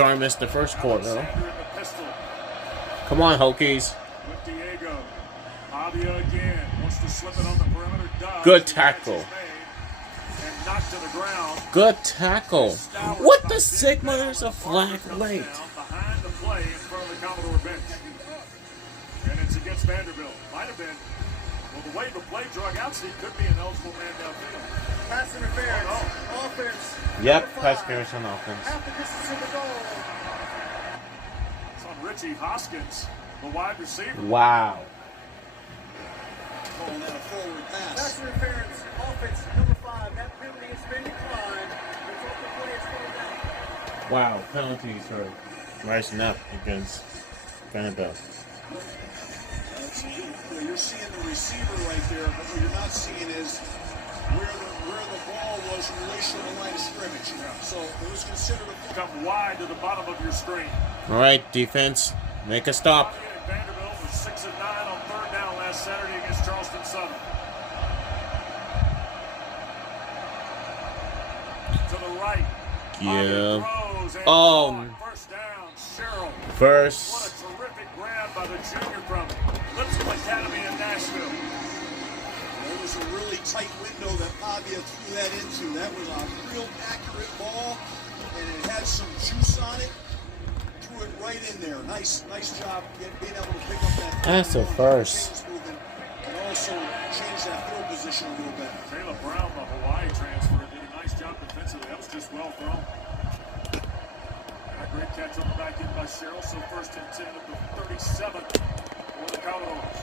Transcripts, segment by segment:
Sorry, I missed the first quarter. Come on, Hokies. With Diego. Pavia again wants to slip it on the perimeter. Good tackle. And knocked to the ground. Good tackle. What the Sigma? There's a flag late. Behind the play in front of the Commodore bench. And it's against Vanderbilt. Might have been. Well, the way the play drug out, Steve, could be an eligible man downfield. Pass interference. Offense. Yep, pass interference on offense. Half the distance of the goal. It's on Richie Hoskins, the wide receiver. Wow. Calling that a forward pass. Pass interference. Offense. Number 5. That penalty has been declined. Result of play is going down. Wow, penalties are rising up against Vanderbilt. You're seeing the receiver right there, but what you're not seeing is where the ball was in relation to the line of scrimmage. Yeah. So it was considered a come wide to the bottom of your screen. All right, defense, make a stop. Vanderbilt was 6 of 9 on third down last Saturday against Charleston Southern. To the right. Yeah. Oh. First down, Sherrill. First. What a terrific grab by the junior from Lipscomb Academy in Nashville. It was a really tight window that Pavia threw that into. That was a real accurate ball, and it had some juice on it. Threw it right in there. Nice job being able to pick up that. That's a first. And also change that field position a little bit. Taylor Brown, the Hawaii transfer, did a nice job defensively. That was just well thrown. And a great catch on the back end by Sherrill. So first and 10 of the 37 for the Commodores.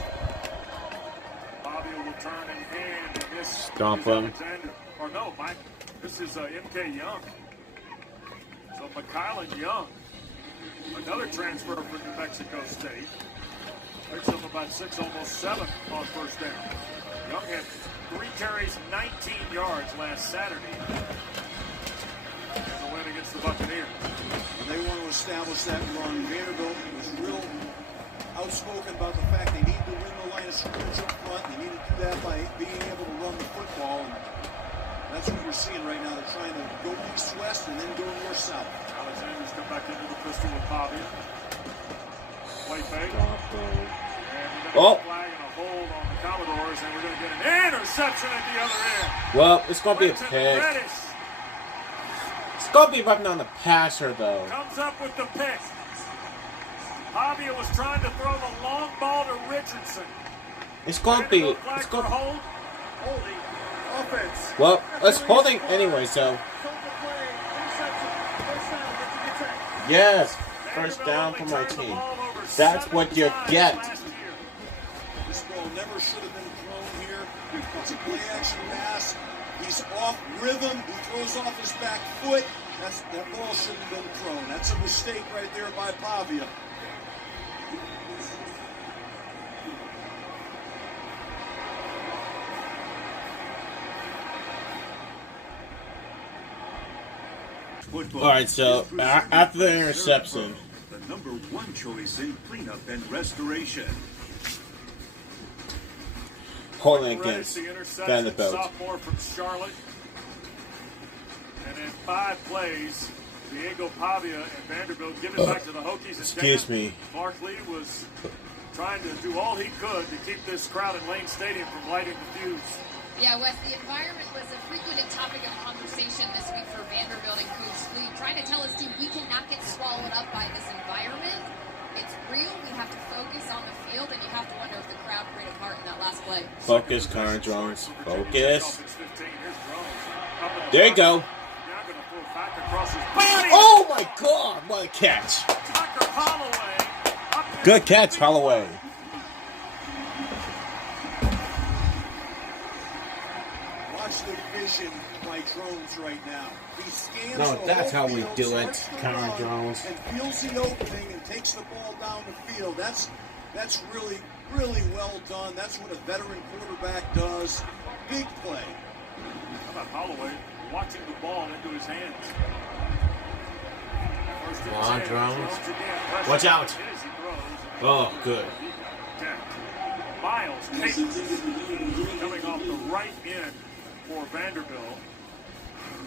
Bobby will turn and hand, and this Stop is him. Alexander. Or no, Mike, this is M.K. Young. So McKylan Young, another transfer from New Mexico State. Picks up about 6, almost 7 on first down. Young had 3 carries, 19 yards last Saturday in the win against the Buccaneers. They want to establish that run. Vanderbilt was real outspoken about the fact they need to win the line of scrimmage up front. They need to do that by being able to run the football. And that's what you're seeing right now. They're trying to go east-west and then go north-south. Alexander's come back into the pistol with Pavia. Play fake. And we're going to flag and a hold on the Commodores, and we're going to get an interception at the other end. Well, it's going to be a pick. It's going to be running on the passer, though. Comes up with the pick. Pavia was trying to throw the long ball to Richardson. It's going to be. It's going to hold. Holding. Offense. Well, it's holding anyway, so. Yes, first down for my team. That's what you get. This ball never should have been thrown here. It's a play action pass. He's off rhythm. He throws off his back foot. That ball shouldn't have been thrown. That's a mistake right there by Pavia. All right, so after the interception, the number 1 choice in cleanup and restoration. holding against Vanderbilt. Sophomore from Charlotte. And in 5 plays, Diego Pavia and Vanderbilt give it back to the Hokies. Excuse me. Barkley was trying to do all he could to keep this crowd in Lane Stadium from lighting the fuse. Yeah, Wes, the environment was a frequent topic of conversation this week for Vanderbilt and Coach Lee, trying to tell us, team, we cannot get swallowed up by this environment. It's real. We have to focus on the field, and you have to wonder if the crowd played a part in that last play. Focus, Connor Jones. Focus. There you go. Oh my God! What a catch! Good catch, Holloway. Watch the vision by Jones right now. He scans No, that's how we do it, starts Connor run, Jones. and feels the opening and takes the ball down the field. That's really well done. That's what a veteran quarterback does. Big play. How about Holloway watching the ball into his hands? Come on, Jones. Watch out. Oh, good. Miles Cates coming off the right end for Vanderbilt.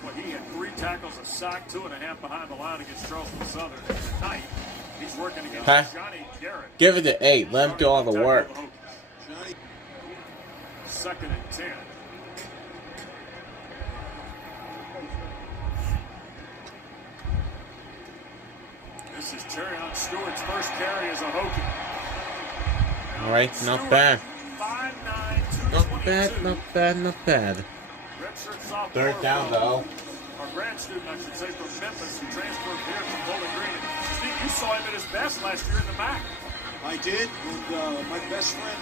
Well, he had 3 tackles, a sack, 2.5 behind the line against Charleston Southern. And tonight, he's working against Johnny Garrett. Give it to 8. Let him do all the work. Johnny. 2nd and 10. This is Terrion Stewart's first carry as a Hokie. All right, not bad. 5'9", Not bad, not bad, not bad. Third down, though. Our grad student, I should say, from Memphis, who transferred here from Bowling Green. Steve, you saw him at his best last year in the MAC. I did, and my best friend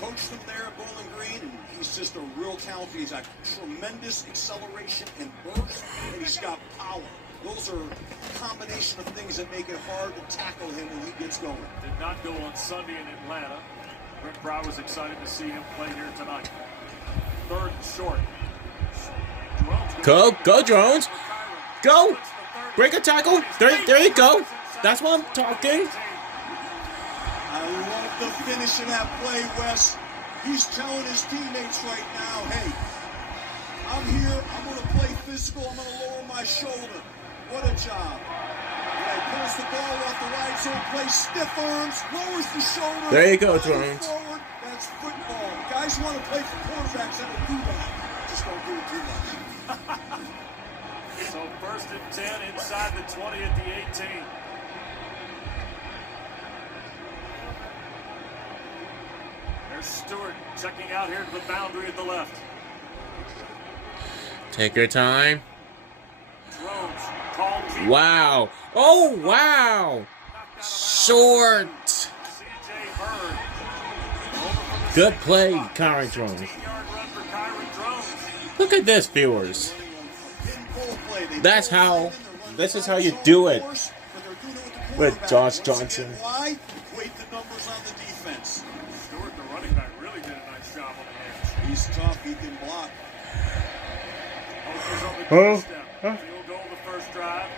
coached him there at Bowling Green, and he's just a real talent. He's got tremendous acceleration and burst, and he's got power. Those are a combination of things that make it hard to tackle him when he gets going. Did not go on Sunday in Atlanta. Brent Pry was excited to see him play here tonight. 3rd and short. Go, Drones. Go. Break a tackle. There you go. That's what I'm talking. I love the finish of that play, Wes. He's telling his teammates right now, hey, I'm here. I'm going to play physical. I'm going to lower my shoulder. What a job. He pulls the ball off the right zone, plays stiff arms, lowers the shoulder. There you go, Drones. Forward. That's football. Guys want to play for quarterbacks that will do that. Just don't do it too much. So 1st and 10 inside the 20 at the 18. There's Stewart checking out here to the boundary at the left. Take your time. Drones called keeper. Wow. Oh, wow. Short. C.J. Bird. Good play, Kyron Drones. 16-yard run for Kyron Drones. Look at this, viewers. That's how. This is how you do it with Josh Johnson. Why? Equate the numbers on the defense. Stewart, the running back, really did a nice job on the edge. He's tough. He can block. Hokies on the doorstep. Field goal the first drive.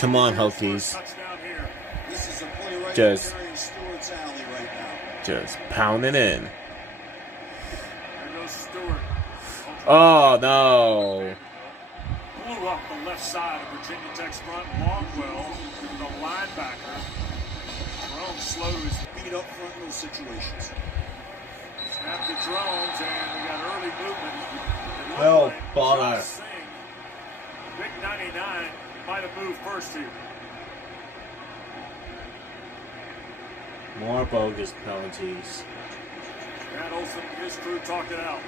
Come on, Hokies. Touchdown here. This is a play right Just- in Stewart's alley right now. Just pounding in. There goes Stewart. Oh, no. Blew up the left side of Virginia Tech's front. Longwell, the linebacker. Drones slow to his Beat up front in those situations. snap to Drones, and we got early movement. It looked Well, like baller. Josh Singh, Big 99, might have moved first here. More bogus penalties. Matt Olson and his crew talked it out.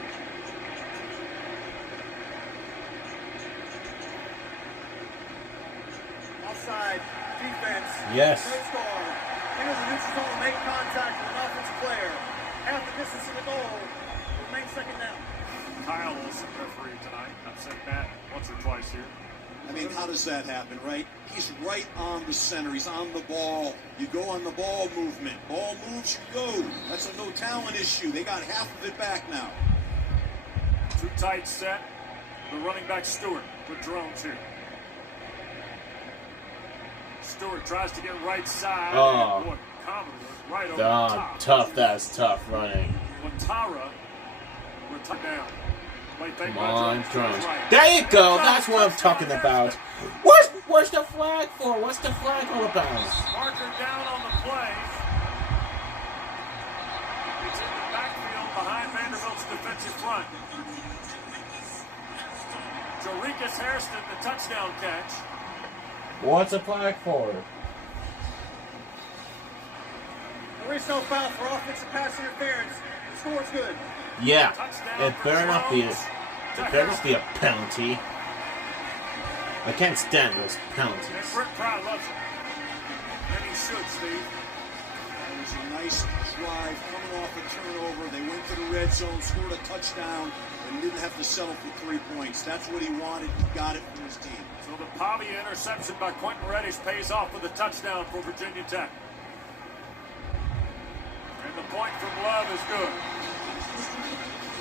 Offside defense. Yes. No score. Enters the neutral zone, make contact with an offensive player. Half the distance to the goal. Remain 2nd down. Kyle Olson, referee tonight. I've said Matt once or twice here. I mean, how does that happen, right? He's right on the center. He's on the ball. You go on the ball movement. Ball moves, you go. That's a no talent issue. They got half of it back now. Too tight set. The running back Stewart with Drones here. Stewart tries to get right side. Oh. Boy, Commodore right over the top. Tough. That's tough running. Watara, we're tucked down. Come on, Drones. There you go. That's what I'm talking about. Where's the flag for? What's the flag all about? Marker down on the play. It's in the backfield behind Vanderbilt's defensive front. Jorikas Hairston, the touchdown catch. What's the flag for? There is no foul for offensive pass interference. The score's good. Yeah. Touchdown It for better not be a. Drones to It better not be a Hairston. penalty. I can't stand those And penalties. Brent Pry loves it. And he should, Steve. It was a nice drive coming off a turnover. They went to the red zone, scored a touchdown, and didn't have to settle for 3 points. That's what he wanted. He got it from his team. So the Pavia interception by Quentin Reddish pays off with a touchdown for Virginia Tech. And the point from Love is good.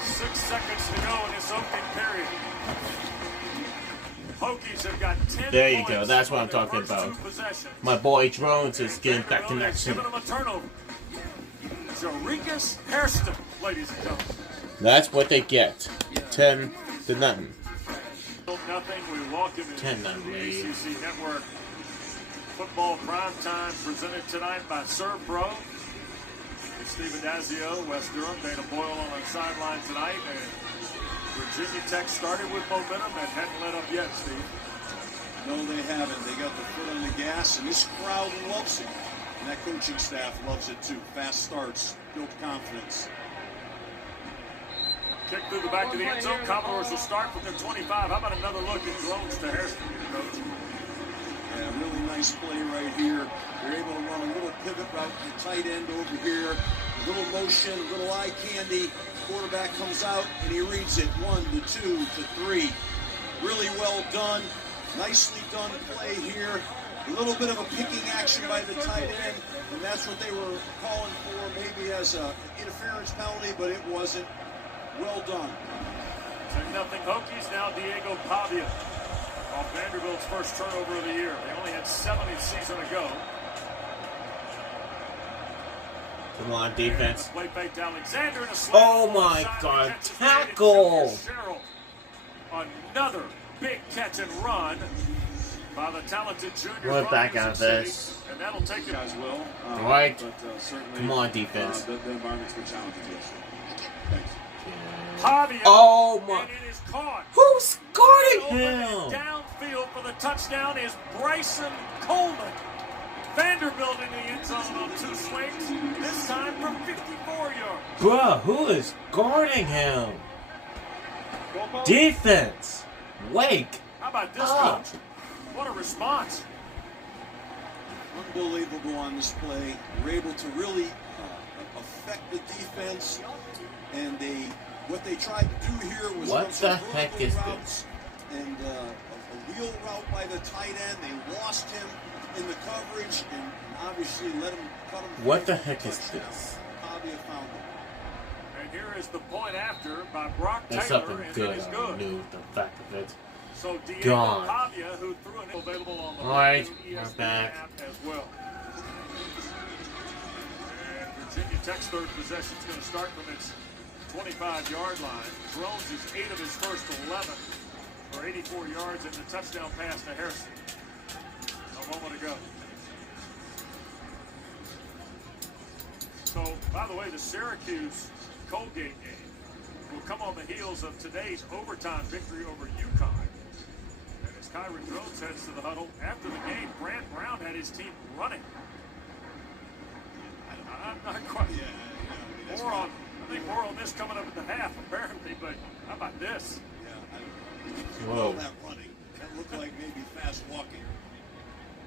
6 seconds to go in this opening period. Hokies have got 10 There you points go. That's what on I'm their talking first about. 2 possessions. My boy Drones is getting back Vanderbilt has connection. given them a turnover. Jorikas Hairston, ladies and gentlemen. That's what they get. 10-0. Nothing. We welcome you to 10-0 the lead. ACC Network Football Primetime presented tonight by Serve Pro. It's Steve Adazio, West Durham, Dana Boyle on the sideline tonight. And Virginia Tech started with momentum and hadn't let up yet, Steve. No, they haven't. They got the foot on the gas, and this crowd loves it. And that coaching staff loves it too. Fast starts, build confidence. Kick through the back of the end zone. Commodores will start from their 25. How about another look at drones to Harrison, coach? Yeah, really nice play right here. They're able to run a little pivot route to the tight end over here. A little motion, a little eye candy. Quarterback comes out and he reads it. 1 to 2 to 3. Really well done. Nicely done play here. A little bit of a picking action by the tight end, and that's what they were calling for, maybe as an interference penalty, but it wasn't. Well done. 10-0 Hokies. Now Diego Pavia off Vanderbilt's first turnover of the year. They only had 7 a season ago. Come on, defense. Play fake to Alexander and a slam. Oh my God, tackle! Another big catch and run by the talented junior. We're back out of this. And that'll take it As well. Right. But certainly, Come on, defense. The environment's been challenging to us. Thanks. Pavia. Oh my! And it is caught. Who's guarding Open and him? downfield for the touchdown is Bryson Coleman. Vanderbilt in the end zone on 2 swings, this time from 54 yards. Bruh, who is guarding him? Defense! Wake How about this, up! coach? What a response. Unbelievable on this play. We're able to really affect the defense, and what they tried to do here was What run some the heck vertical is routes and a wheel route by the tight end. They lost him in the coverage and obviously let him cut him. What the heck is this? Pavia found him. And here is the point after by Brock There's Taylor, something and good it is on good. the news, the fact of it. So Diego Gone. Pavia, who threw an available on the Alright, new we're ESPN back. app as well. And Virginia Tech's third possession is going to start from its 25-yard line. Drones is 8 of his first 11 for 84 yards and the touchdown pass to Harrison a moment ago. So, by the way, the Syracuse-Colgate game will come on the heels of today's overtime victory over UConn. And as Kyron Drones heads to the huddle after the game, Brant Brown had his team running. I'm not quite I think more on this coming up at the half, apparently, but how about this? Yeah, Whoa. that running. That looked like maybe fast walking.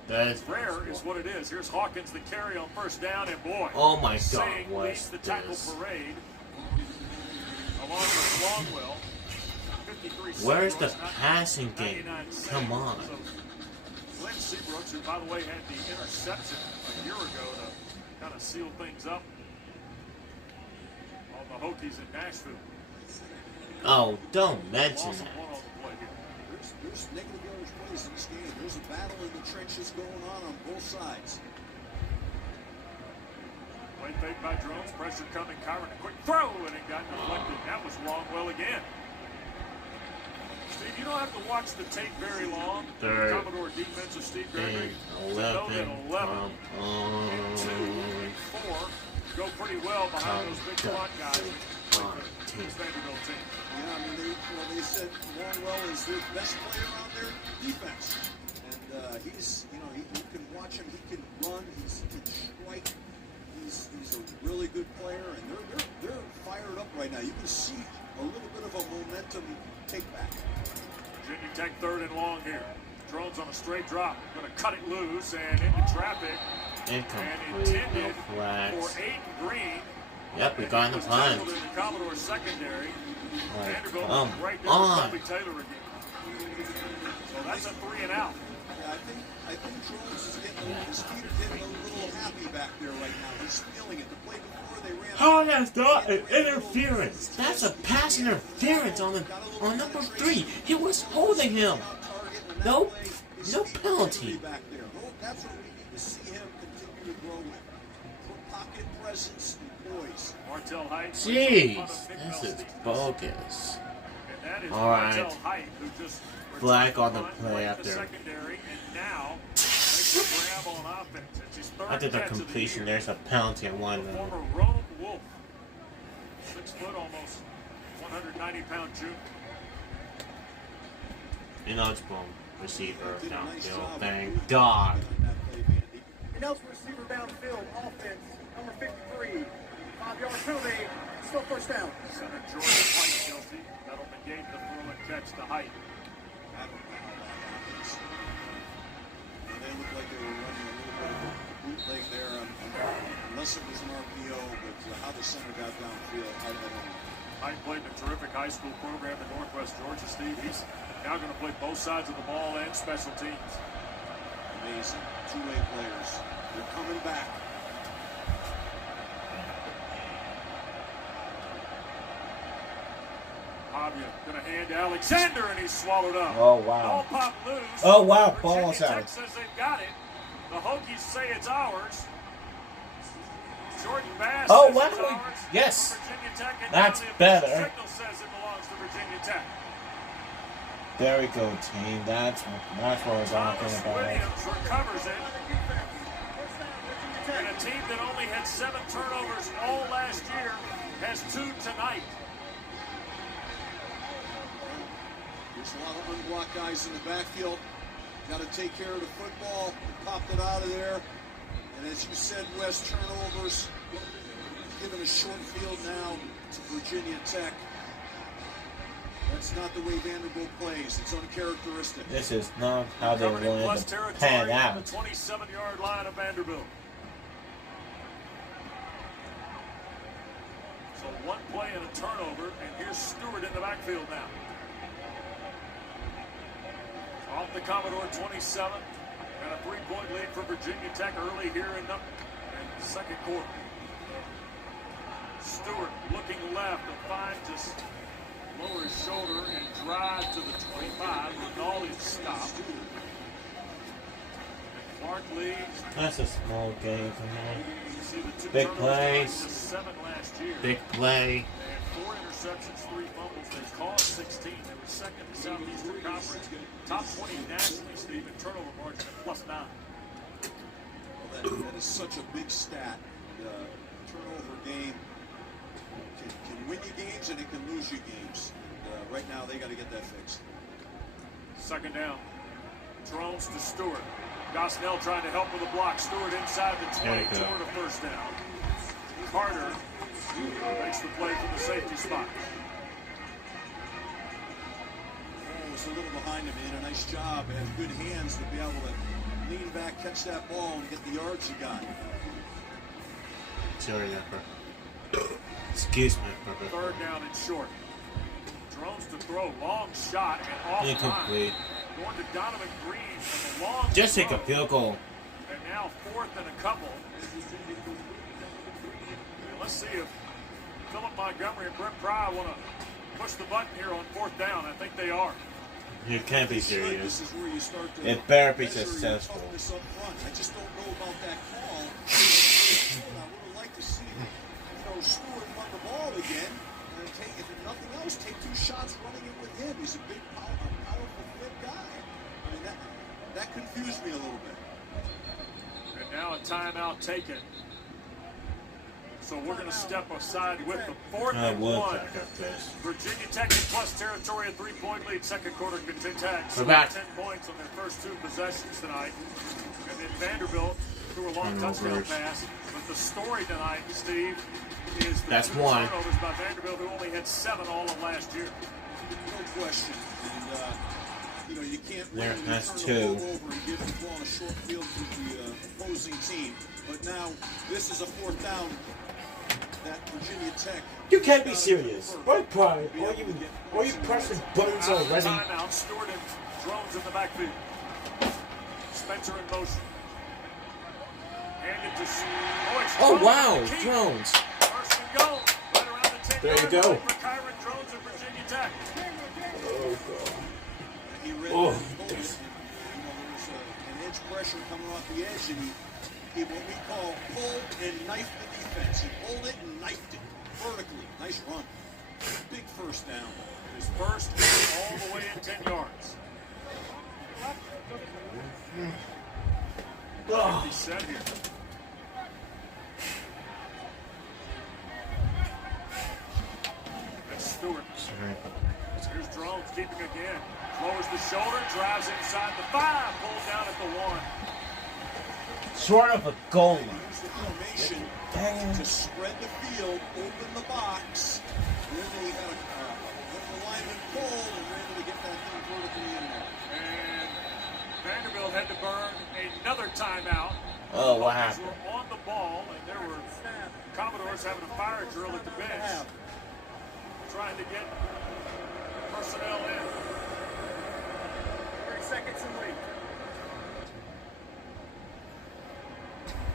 That is Rare is what it is. Here's Hawkins, the carry on first down, and boy, Oh my God, Singh what leads is the tackle this? parade along with Longwell. 53 Where's the Seabrooks, passing game? 99 Singh. Come on. So, Glenn Seabrooks, who by the way had the interception a year ago to kind of seal things up on the Hokies in Nashville. Oh, don't mention Loss of that. one on the play here. There's negative yardage plays in this game. There's a battle in the trenches going on both sides. Play fake by Drones, pressure coming, Kyron a quick throw, and it got deflected. That was Longwell again. Steve, you don't have to watch the tape very long. Third Commodore defense of Steve Gregory and to know that 11 and 2 and 4 go pretty well behind those big front guys. This Vanderbilt team. Yeah, I mean, they said Longwell is their best player out there, defense. And he's, you can watch him. He can run. He can strike. He's a really good player, and they're fired up right now. You can see a little bit of a momentum take back. Virginia Tech third and long here. Drones on a straight drop. Going to cut it loose and into traffic. And Incomplete, no intended flags. for Aiden Green. Yep, we got in the Was punt. tackled in the Commodore secondary. Like, Vanderbilt come right there with on. Kobe Taylor again. So that's a 3 and out. Yeah, I think Jones is getting his feet are getting a little happy back there right now. He's feeling it. The play before they ran. How that's not an interference? That's a pass interference on number 3. He was holding him. No penalty. Back there. That's what we need to see him continue to grow with. Pocket presence and poise. Martell Height. Jeez, this is bogus. And that is All right. Martell Height, who just flag on the play after. Secondary, and now makes a grab on offense. It's his third After the catch of completion, year. there's a penalty on one. The former Rome Wolf, 6 foot, almost 190-pound junior. Ineligible receiver downfield. Thank God. Ineligible receiver downfield, offense, number 53. 5-yard penalty, still first down. Center Jordan Height guilty. That'll negate the throw and catch to Height. I don't know how that happens. They look like they were running a little bit of a bootleg there, unless it was an RPO, but how the center got downfield, I don't know. Height played in a terrific high school program in Northwest Georgia, Steve. He's now going to play both sides of the ball and special teams. Amazing. Two-way players. They're coming back. Pavia going to hand to Alexander, and he's swallowed up. Oh, wow. Ball popped loose. Oh, wow. Virginia Ball's Tech out. says they've got it. The Hokies say it's ours. Jordan Bass Oh, says wow. it's ours. Yes. Virginia Tech, and That's now the better. signal says it belongs to Virginia Tech. There we go, team. That's what I was talking Thomas about. Williams recovers it. And a team that only had 7 turnovers all last year has 2 tonight. There's a lot of unblocked guys in the backfield. Got to take care of the football. Popped it out of there. And as you said, Wes, turnovers. Given a short field now to Virginia Tech. That's not the way Vanderbilt plays. It's uncharacteristic. This is not how they Coming in plus wanted to territory pan on out. the 27-yard line of Vanderbilt. So 1 play and a turnover, and here's Stewart in the backfield now. Off the Commodore 27, and a 3-point lead for Virginia Tech early here in the second quarter. Stewart looking left to find just lower his shoulder and drive to the 25. Rinaldi stopped. Clark leads. That's a small game. Come on. You see the 2 Big turnovers plays. to 7 last year. Big play. They had 4 interceptions, 3 fumbles. They caused 16. They were second in the Southeastern Conference. Top 20 nationally, Steve, in turnover margin at +9. Well, that is such a big stat. The turnover game can win you games and it can lose you games. And right now they got to get that fixed. Second down. Drones to Stewart. Gosnell trying to help with a block. Stewart inside the 20 toward a first down. Carter makes the play from the safety spot. Was a little behind him. He had a nice job. Had good hands to be able to lean back, catch that ball, and get the yards he got. Sorry, Pepper. Excuse me, Pepper. Third down and short. Drones to throw. Long shot and off Incomplete. line. Going to Donovan Green from the long Just take a throw. field goal. And now 4th and a couple. Let's see if Philip Montgomery and Brent Pry want to push the button here on 4th down. I think they are. You can't be This serious. is where you start to It better be measure your successful. toughness up front. I just don't know about that call. I would have liked to see Stewart run the ball again. And take, if nothing else, take 2 shots running it with him. He's a big, powerful, fit guy. I mean, that confused me a little bit. And now a timeout taken. So we're going to step aside with the 4th I and would 1. back up this. Virginia Tech in plus territory, a 3-point lead. Second quarter continues. We're back. 10 points on their first 2 possessions tonight. And then Vanderbilt threw a long touchdown Turnovers. pass. But the story tonight, Steve, is the That's 2 one. turnovers by Vanderbilt, who only had 7 all of last year. No question. And, you can't There, really that's turn the 2. ball over and give the ball on a short field to the opposing team. But now, this is a 4th down that Virginia Tech. You can't be serious. What pride? Are you pressing buttons Out of the already? timeout, Stewart and Drones in the backfield. Spencer in motion. Handed to Oh, wow. Keith. Drones. First and goal. Right around the 10 There you go. line for Kyron Drones of Virginia Tech. He read Oh. that and pulled it. And, there was an edge pressure coming off the edge, and he what we call pulled and knifed the defense. He pulled it and knifed it vertically. Nice run. Big first down. His first all the way in 10 yards. He said here. That's Stewart. Here's Drones keeping again. Lowers the shoulder, drives inside the 5, pulls down at the 1. Short of a goal line. Use the formation to spread the field, open the box. And then they had a lineman pull and were able to get that thing vertically in there. And Vanderbilt had to burn another timeout. Oh, what Hokies happened? were on the ball, and there were Commodores having a fire drill at the bench, trying to get personnel in. 30 seconds and lead.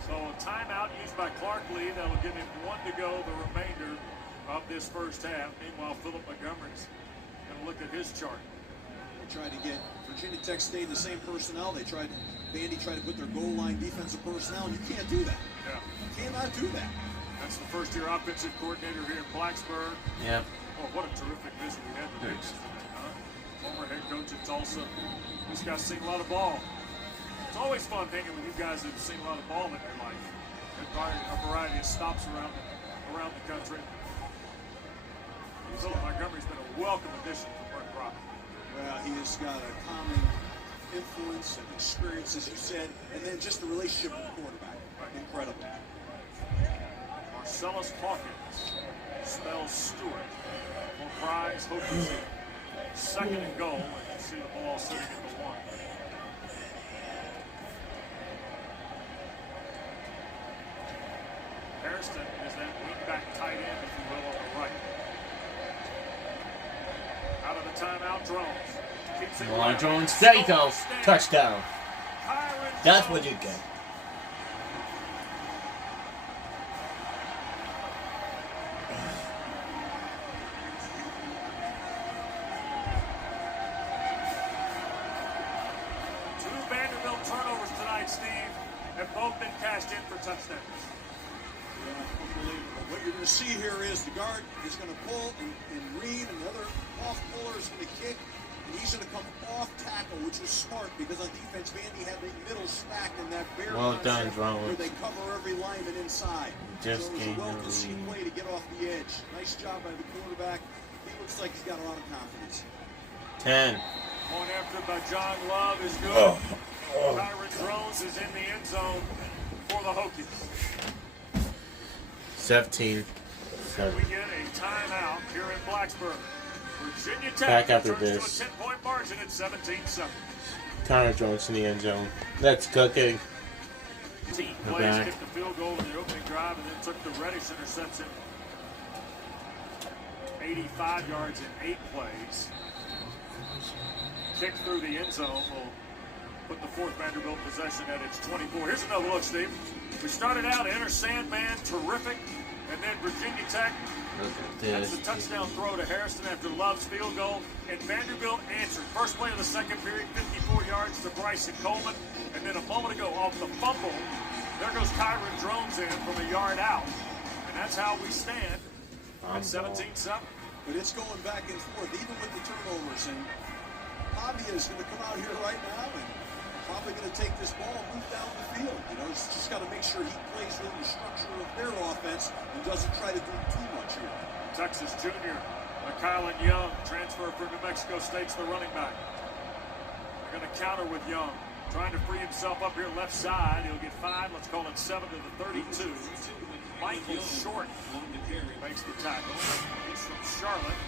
So a timeout used by Clark Lee. That will give him 1 to go the remainder of this first half. Meanwhile, Philip Montgomery's going to look at his chart. They tried to get Virginia Tech stayed the same personnel. Vandy tried to put their goal line defensive personnel, and you can't do that. Yeah. You cannot do that. That's the first-year offensive coordinator here in Blacksburg. Yep. Oh, what a terrific visit we had today. Former head coach at Tulsa. This guy's seen a lot of ball. It's always fun hanging with you guys that have seen a lot of ball in their life. A variety of stops around the country. Philip Montgomery's been a welcome addition for Mark Rock. Well, he has got a calming influence and experience, as you said, and then just the relationship with the quarterback. Incredible. Marcellus Hawkins spells Stewart. For prize, Hokies second and goal. And you see the ball sitting at the 1. Hairston is that wing-back tight end, if you will, on the right. Out of the timeout, Drones. Keeps it Come on, alive. Jones. There you go. Stand. Touchdown. Kyron That's Jones. what you get. Two Vanderbilt turnovers tonight, Steve, have both been cashed in for touchdowns. Yeah, unbelievable. What you're going to see here is the guard is going to pull and read, and the other off puller is going to kick, and he's going to come off tackle, which was smart because on defense, Vandy had the middle stacked in that bear Well done, concept Drones. where they cover every lineman inside. Just so it was gained a the well-conceived lead. play to get off the edge. Nice job by the quarterback. He looks like he's got a lot of confidence. 10. Point after by John Love is good. Kyron Drones is in the end zone for the Hokies. 17. We get a timeout here in Blacksburg. Virginia Tech Back after returns this. to a 10-point margin at 17-7. Connor Jones in the end zone. That's cooking. Team We're plays, back. kicked the field goal in the opening drive, and then took the Reddish interception. 85 yards in 8 plays. Kick through the end zone will put the fourth Vanderbilt possession at its 24. Here's another look, Steve. We started out Enter Sandman, terrific, and then Virginia Tech. Look at That's this. the touchdown throw to Harrison after Love's field goal, and Vanderbilt answered. First play of the second period, 54 yards to Bryson Coleman, and then a moment ago off the fumble, there goes Kyron Drones in from a yard out, and that's how we stand at 17-7. But it's going back and forth, even with the turnovers. And Pavia is going to come out here right now and probably going to take this ball and move down the field. You know, he's just got to make sure he plays within the structure of their offense and doesn't try to do too much here. Texas junior, Kylan Young, transfer from New Mexico State's the running back. They're going to counter with Young, trying to free himself up here left side. He'll get 5, let's call it 7 to the 32. Michael Short makes the tackle. He's from Charlotte,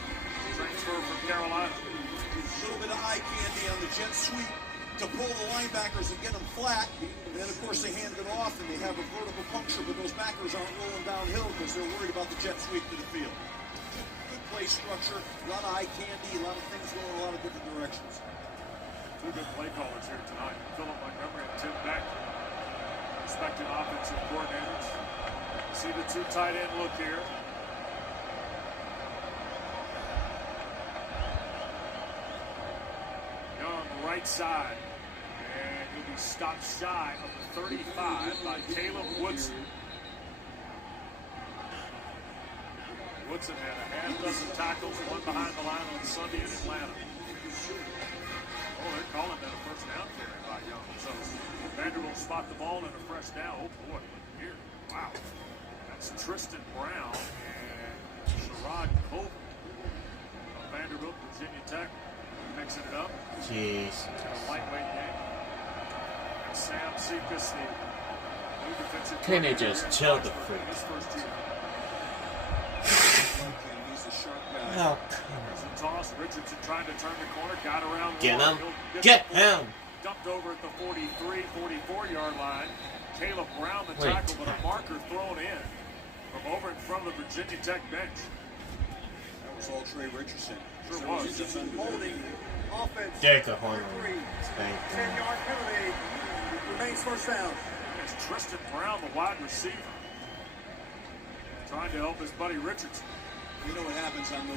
transfer from Carolina. A little bit of eye candy on the jet sweep to pull the linebackers and get them flat. And then, of course, they hand it off and they have a vertical puncture, but those backers aren't rolling downhill because they're worried about the jet sweep to the field. Good play structure, a lot of eye candy, a lot of things going in a lot of different directions. Two good play callers here tonight. Philip Montgomery and Tim Beck, respected offensive coordinators. See the two tight end look here. Young right side, and he'll be stopped shy of the 35 by Caleb Woodson. Woodson had a half dozen tackles, one behind the line on Sunday in Atlanta. Oh, they're calling that a first down carry. Young. So Vanderbilt spot the ball and a fresh down. Oh boy, look here. Wow. That's Tristan Brown and Sherrod Colvin of Vanderbilt, Virginia Tech, mixing it up. Jeez. In a lightweight game. And Sam Cephas, the new defensive Can they coordinator just here in chill the Oxford freak? in his first year. He's a sharp guy. Oh, There's a toss. Richardson trying to turn the corner. Got around. get one. him. He'll Get the ball. him. Dumped over at the 43, 44-yard line. Caleb Brown, the Wait. tackle, but a marker thrown in from over in front of the Virginia Tech bench. That was all Trey Richardson. Sure So was. he's a defender. Holding offense. Derek Horn. 10-yard penalty. Remains first down. It's Tristan Brown, the wide receiver, trying to help his buddy Richardson. You know what happens on the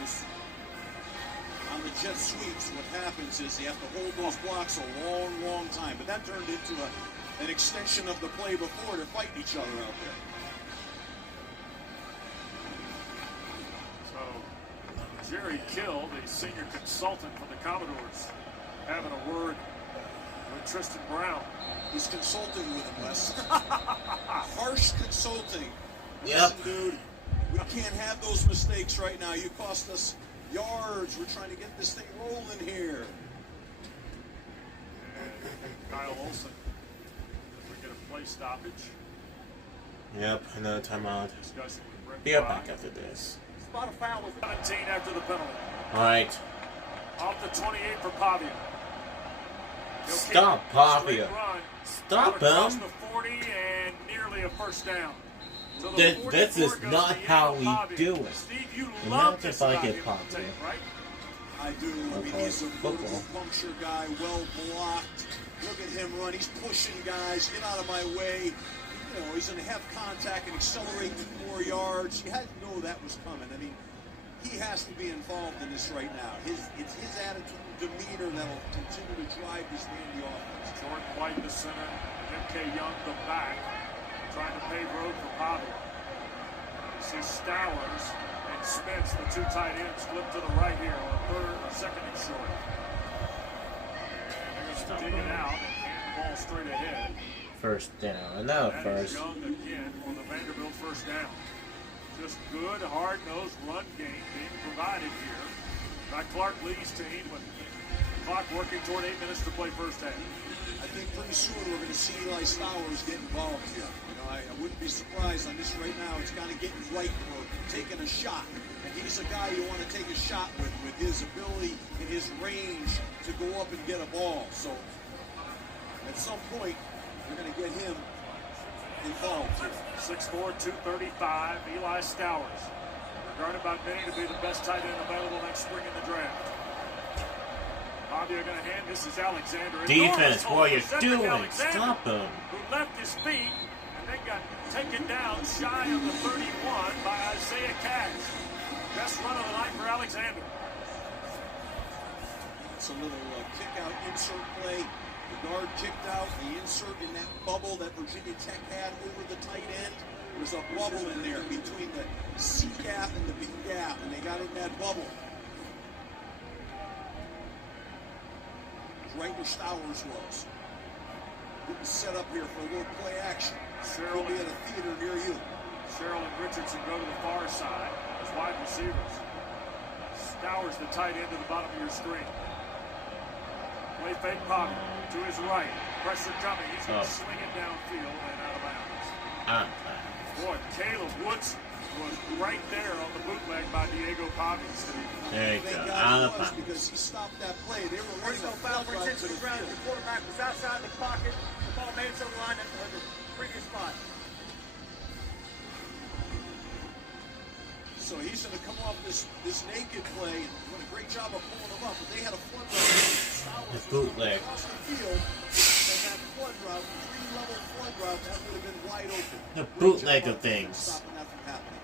jet sweeps? What happens is you have to hold those blocks a long, long time. But that turned into an extension of the play before to fight each other out there. So Jerry Kill, the senior consultant for the Commodores, having a word with Tristan Brown. He's consulting with him, Wes. Harsh consulting. Yep. Listen, dude, we can't have those mistakes right now. You cost us yards. We're trying to get this thing rolling here. And Kyle Olson, if we get a play stoppage, Yep, another timeout. discussing with Brent Be right Fry. back after this. Spot a foul with 17 after the penalty. Alright. Off the 28 for Pavia. He'll Stop, kick, Pavia. straight run, Stop across him. the 40 and nearly a first down. So the This 44 is goes not to how Diego we Pavia. do it. Steve, you And love not this if I about get him on Pavia. tape, right? I do. I mean, he's a Football. vertical puncture guy, well blocked. Look at him run. He's pushing guys. Get out of my way. You know, he's going to have contact and accelerate 2 more yards. You had to know that was coming. I mean, he has to be involved in this right now. It's his attitude and demeanor that'll continue to drive this Vandy offense. Jordan White, the center. M.K. Young, the back. Trying to pave road for Pavia. You see Stowers and Spence, the 2 tight ends, flip to the right here on a third or second and short. And they're going to dig it out and hand the ball straight ahead. First down. Another That is first. Young again on the Vanderbilt first down. Just good, hard-nosed run game being provided here by Clark Lee's team with the clock working toward 8 minutes to play first half. I think pretty soon we're going to see Eli Stowers get involved here. You know, I wouldn't be surprised on this right now. It's kind of getting right for taking a shot. And he's a guy you want to take a shot with his ability and his range to go up and get a ball. So at some point, you're going to get him involved here. 6'4", 235, Eli Stowers. Regarded by many to be the best tight end available next spring in the draft. Pavia going to hand. This is Alexander. Defense, what are you Cedric doing? Alexander, Stop him. who left his feet and then got taken down shy of the 31 by Isaiah Cash. Best run of the night for Alexander. It's a little kick-out insert play. The guard kicked out, the insert in that bubble that Virginia Tech had over the tight end. There's a bubble in there between the C gap and the B gap, and they got in that bubble. Right where Stowers was. Getting set up here for a little play action. He'll be at a theater near you. Sherrill and Richardson go to the far side as wide receivers. Stowers, the tight end, to the bottom of your screen. Play fake Pavia to his right. Pressure coming. He's going to swing it downfield and out of bounds. Boy, Caleb Woods was right there on the bootleg by Diego Pavia, Steve. There you Thank go. God Out he of was bounds. because he stopped that play. They were running a Personal foul flood for route to intentional the ground. field. The quarterback was outside the pocket. The ball made it to the line at the previous spot. So he's going to come off this naked play and doing a great job of pulling him up. But they had a flood route. The bootleg. Across the field, and that flood route, 3-level flood route, that would have been wide open. The Great bootleg job of things. stopping that from happening.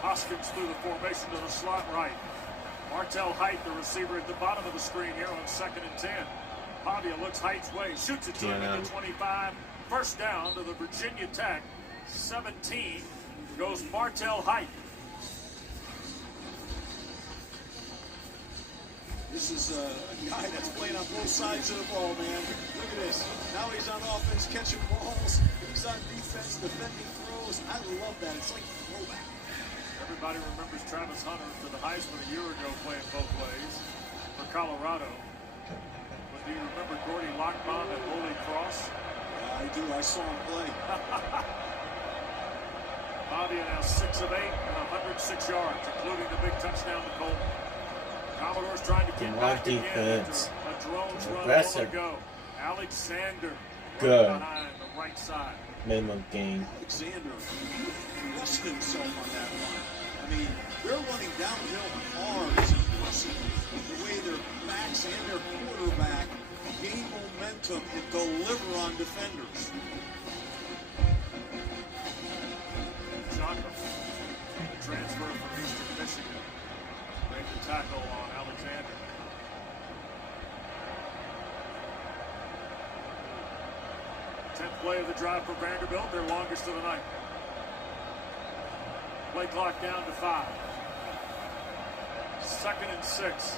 Hoskins through the formation to the slot right. Martell Height, the receiver at the bottom of the screen here on 2nd and 10. Pavia looks Height's way, shoots it to him at the 25. First down to the Virginia Tech 17 goes Martell Height. This is a guy that's playing on both sides of the ball, man. Look at this. Now he's on offense catching balls. He's on defense defending throws. I love that. It's like throwback. Everybody remembers Travis Hunter for the Heisman a year ago playing both ways for Colorado. But do you remember Gordy Lockbaum at Holy Cross? I do. I saw him play. Bobby now 6 of 8 and 106 yards, including the big touchdown to Colton. Commodores trying to get back defense. again after a drone's run Aggressive. go. Alexander Good. behind the right side. Minimum gain. Alexander thrust himself on that run. I mean, they're running downhill hard as impressive. The way their backs and their quarterback gain momentum and deliver on defenders. Shotgun, the transfer from Eastern Michigan, made the tackle on Alexander. Tenth play of the drive for Vanderbilt, their longest of the night. Play clock down to 5. 2nd and 6.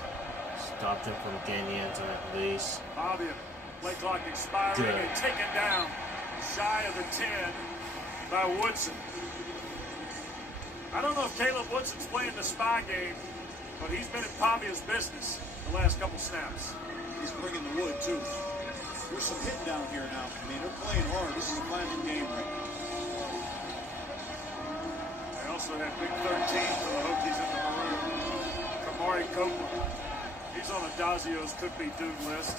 Stop them from getting the end zone at least. Fabian, play clock expiring Good. and taken down shy of the 10 by Woodson. I don't know if Caleb Woodson's playing the spy game, but he's been in Pavia's business the last couple snaps. He's bringing the wood, too. There's some hitting down here now. I mean, they're playing hard. This is a final game right now. They also have big 13 for the Hokies in the maroon. Kamari Copeland. He's on Adazio's could-be dude list.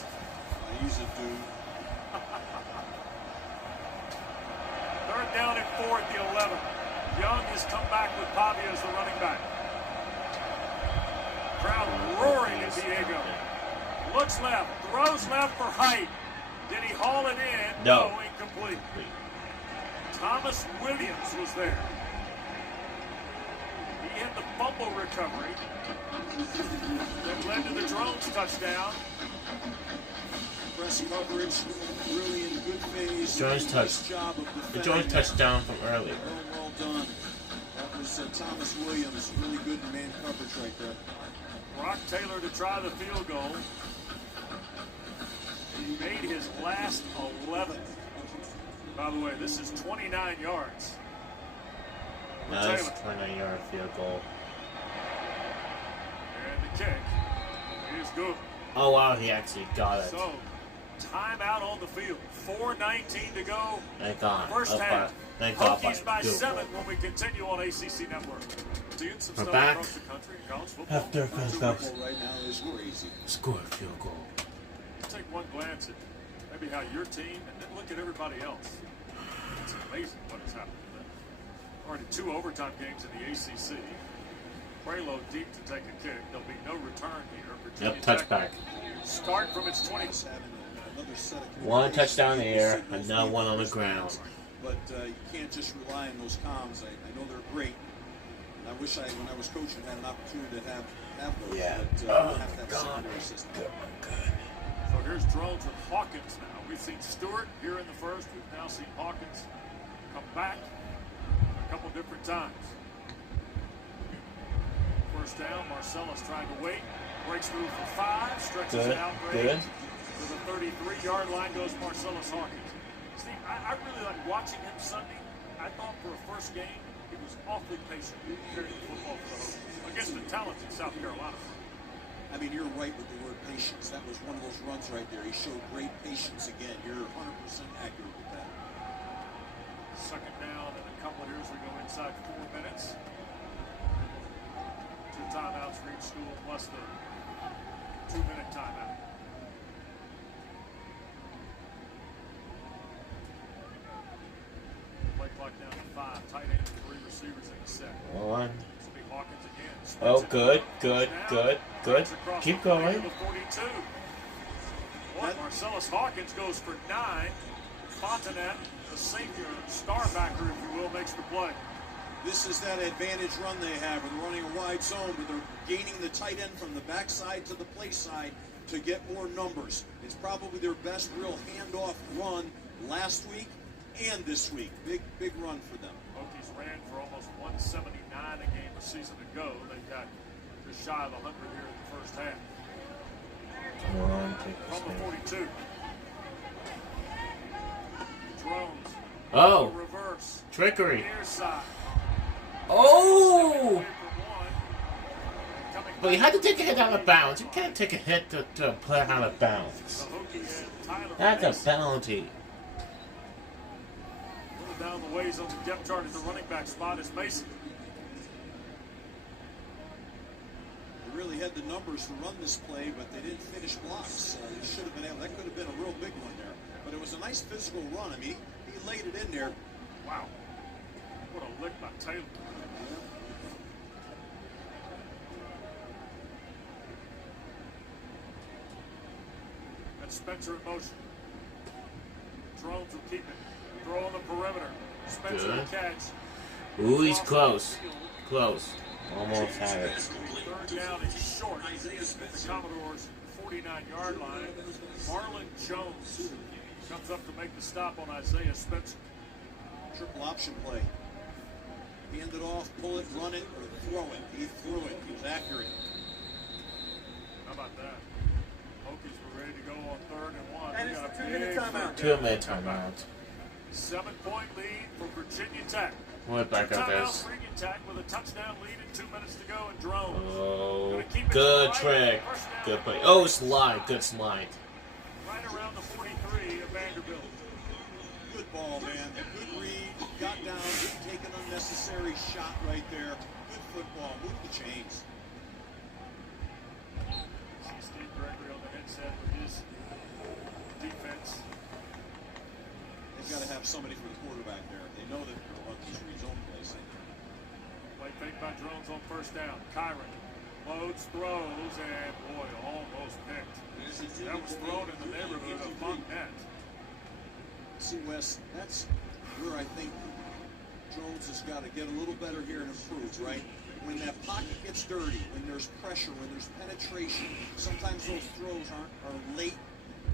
He's a dude. 3rd down and 4 at the 11. Young has come back with Pavia as the running back. Crowd roaring in Diego. Looks left, throws left for height. Did he haul it in? No. Incomplete. Thomas Williams was there. He had the fumble recovery that led to the drones touchdown. Press coverage, really in good phase. Jones Nice touched. job of The defending. Jones touchdown from earlier. Well done. That was Thomas Williams. Really good man coverage right there. Brock Taylor to try the field goal. He made his last 11. By the way, this is 29 yards. for Nice Taylor. 29-yard field goal. And the kick is good. Oh wow, he actually got it. So, timeout on the field. 4:19 to go. Thank God. First half. Thank God. Hokies by Good. 7 when we continue on ACC Network. Seeing some We're stuff back. across the country in college football. After Football right now is crazy. score a field goal. Take one glance at maybe how your team, and then look at everybody else. It's amazing what has happened to them. Already 2 overtime games in the ACC. Prelo deep to take a kick. There'll be no return here. Virginia Yep, Tech touchback. Start from its 20. Another set of One touchdown in the air, signals another being one on the pushed ground. out. But you can't just rely on those comms. I know they're great. And I wish when I was coaching, had an opportunity to have those. Yeah. But you have to have a secondary system. So here's drones with Hawkins now. We've seen Stewart here in the first. We've now seen Hawkins come back a couple different times. First down, Marcellus trying to wait. Breaks through for 5. Stretches Good, it out. good. To the 33-yard line goes Marcellus Hawkins. Steve, I really like watching him Sunday. I thought for a first game, he was awfully patient carrying the football for the Hokies against the talented South Carolina. I mean, you're right with the word patience. That was one of those runs right there. He showed great patience again. You're 100% accurate with that. Second down and a couple here as we go inside 4 minutes. 2 timeouts for each school plus the 2-minute timeout. Play clock down to 5. Tight end, 3 receivers in the set. One. This will be Hawkins again. Oh, Spins it good, up, good, down, good, good. runs across Keep the 40 going. to the 42. Boy, Marcellus Hawkins goes for 9. Fontanet, the senior star backer, if you will, makes the play. This is that advantage run they have. They're running a wide zone, but they're gaining the tight end from the backside to the play side to get more numbers. It's probably their best real handoff run last week and this week. Big run for them. Hokies ran for almost 179 a game a season ago. They got just shy of 100 here in the first half. Come on, take this From the thing. 42. Drones. Oh, Reverse. trickery. Near side. Oh! Away from one. Coming But you back had to take a hit to out of bounds. You can't take a hit to play out of the bounds. Hokie and Tyler That's Mason. a penalty. Little down the ways on the depth chart at the running back spot is Mason. They really had the numbers to run this play, but they didn't finish blocks. They should have been able. That could have been a real big one there. But it was a nice physical run. I mean, he laid it in there. Wow. What a lick by Taylor. And Spencer in motion. Drones will keep it. Throw on the perimeter. Spencer will Good. catch. Ooh, he's close. Close. Almost had it. Third down and short at the Commodores' 49-yard line. Marlon Jones comes up to make the stop on Isaiah Spencer. Triple option play. Hand it off, pull it, run it, or throw it. He threw it. He was accurate. How about that? Hokies were ready to go on 3rd and 1. And We it's got a 2-minute big timeout. 2-minute timeout. 7-point lead for Virginia Tech. What back up Timeout this? for Virginia Tech with a touchdown lead and 2 minutes to go in Drones. Oh, Gonna keep it good right. trick. First down Good and play. goal. Oh, slide. Good slide. Right around the 43 of Vanderbilt. Good ball, man. Good read. Got down. Didn't take an unnecessary shot right there. Good football. Move the chains. See Steve Gregory on the headset with his defense. They've got to have somebody for the quarterback there. They know that they're going to run these read zone plays. Play fake by Drones on first down. Kyron loads, throws, and boy, almost picked. That was thrown in the neighborhood of Fontenette. See, Wes, that's where I think Jones has got to get a little better here and improve, right? When that pocket gets dirty, when there's pressure, when there's penetration, sometimes those throws are late,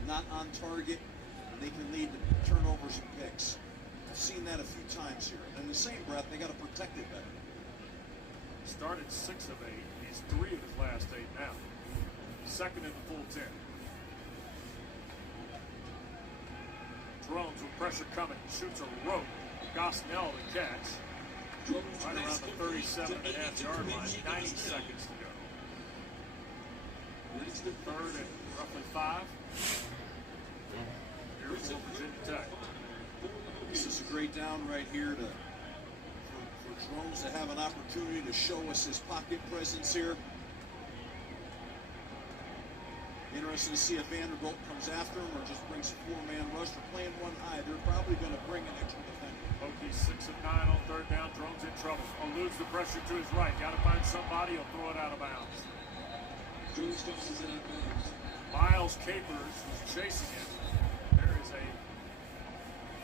not on target, and they can lead to turnovers and picks. I've seen that a few times here. And in the same breath, they got to protect it better. Started 6 of 8. He's 3 of his last 8 now. Second in the full 10. Drones with pressure coming. Shoots a rope. Gosnell the catch. Right around the 37.5-yard line. 90 seconds to go. 3rd and roughly 5. Here for Virginia Tech. This is a great down right here for Drones to have an opportunity to show us his pocket presence here. Interesting to see if Vanderbilt comes after him or just brings a 4-man rush. They're playing one high. They're probably going to bring an extra defender. Hokies 6 of 9 on 3rd down. Drones in trouble. Eludes the pressure to his right. Got to find somebody. He'll throw it out of bounds. Miles Capers is chasing him. There is a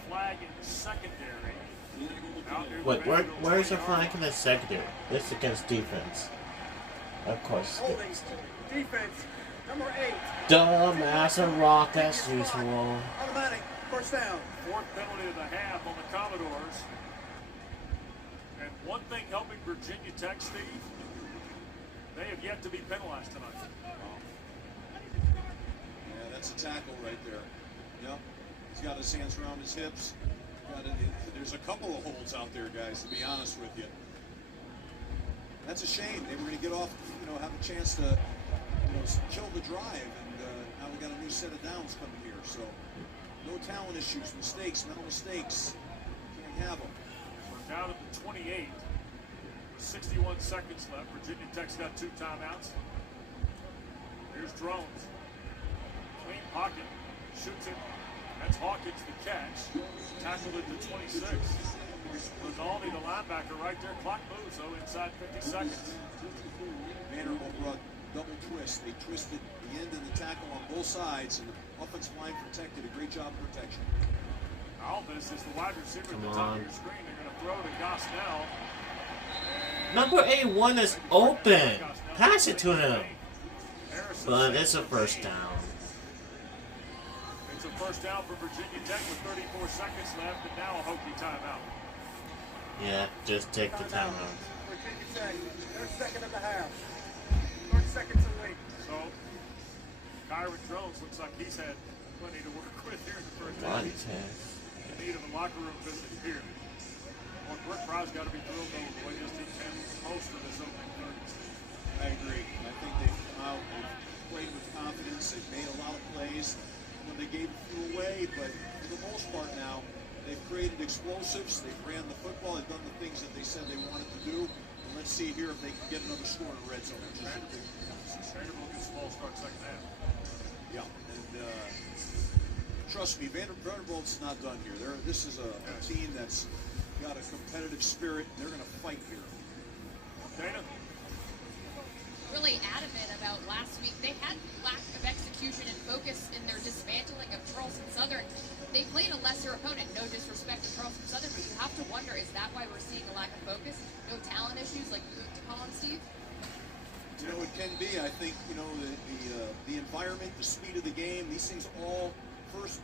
flag in the secondary. Out near the Wait, Vanderbilt where's the 20-yard flag line. in the secondary? This against defense. Of course. Holding defense, number 8. Dumb ass and rock as usual. Automatic, first down. 4th penalty of the half on the Commodores. And one thing helping Virginia Tech, Steve, they have yet to be penalized tonight. Yeah, that's a tackle right there. Yep. He's got his hands around his hips. There's a couple of holds out there, guys, to be honest with you. That's a shame. They were going to get off, have a chance to, kill the drive, and now we got a new set of downs coming here. So, no talent issues, mistakes, mental mistakes. Can't have them. We're down at the 28. With 61 seconds left. Virginia Tech's got 2 timeouts. Here's Drones. Clean pocket. Shoots it. That's Hawkins the catch. Tackled at the 26. Rinaldi, the linebacker, right there. Clock moves, though, inside 50 seconds. Vanderbilt brought double twist. They twisted the end of the tackle on both sides, and the offensive line protected. A great job of protection. All this is the wide receiver at the Come top on. of your screen. They're going to throw to Gosnell. Number 81 is open. Pass it to him. But it's a first down. It's a first down for Virginia Tech with 34 seconds left, and now a Hokie timeout. Yeah, just take the timeout. Virginia Tech, their second of the half. 30 seconds to wait. So, Kyron Jones looks like he's had plenty to work with here in the first half. Body He's test. in need of a locker room visit here. Well, Brett Fry's got to be thrilled though with the way his team's handled most of this opening third. I agree. I think they've come out, they've played with confidence, they've made a lot of plays when they gave a few away, but for the most part now, they've created explosives, they've ran the football, they've done the things that they said they wanted to do, and let's see here if they can get another score in the red zone. Vanderbilt gets a small start second half. Yeah, and trust me, Vanderbilt's not done here. This is a team that's got a competitive spirit, and they're going to fight here. Dana? Really adamant about last week. They had lack of execution and focus in their dismantling of Charleston Southern. They played a lesser opponent. No disrespect to Charleston Southern, but you have to wonder, is that why we're seeing a lack of focus? No talent issues like you to call on, Steve? You know, it can be. I think, you know, the environment, the speed of the game, these things all, first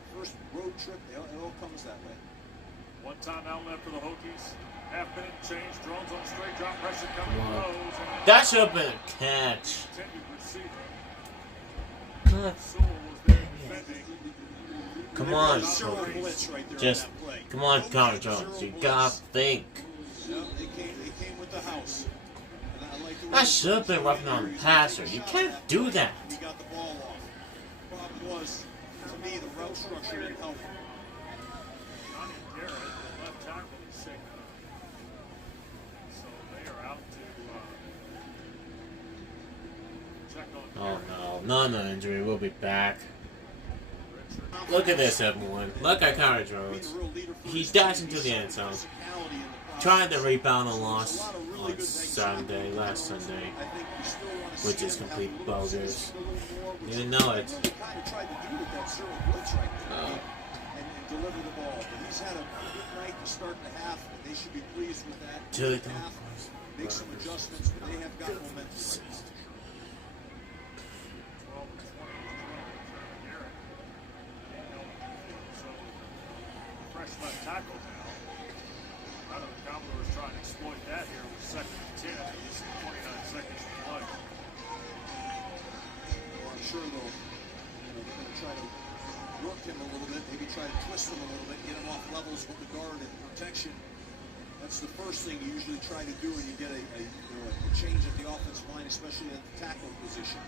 road trip, it all comes that way. One timeout left for the Hokies. Half minute change. Drones on the straight drop. Pressure coming close. That should have been a catch. Intended receiver. God. Sewell was there defending. Come on, Zero Hokies. blitz right there Just on that play. come on, Hokies Connor had Jones. zero You gotta blitz. think. Yeah, they came with the house. And I like the way That should have been roughing on the passer. You can't do that. He got the ball off. Problem was, to me, the route structure didn't help him. Johnny Garrett, the left tackle, is sick. So they are out to check on Oh Garrett. no, no injury. We'll be back. Look at this, everyone. Look at Connor Jones. He dashed into the end zone, trying to rebound a loss on Sunday, last Sunday, which is complete bogus. You didn't know it. Oh. And deliver the ball. But he's had a good night to start the half, and they should be pleased with that. Dude, Half, make some adjustments, but they have got momentum right now. 12 and 20 was Garrett. So fresh left tackle now. Out of the Commodores trying to exploit that here with second and 10 and just 29 seconds to play. Well, I'm sure they're going to try to work him a little bit, maybe try to twist him a little bit, get him off levels with the guard and protection. That's the first thing you usually try to do when you get a change at the offensive line, especially at the tackle position.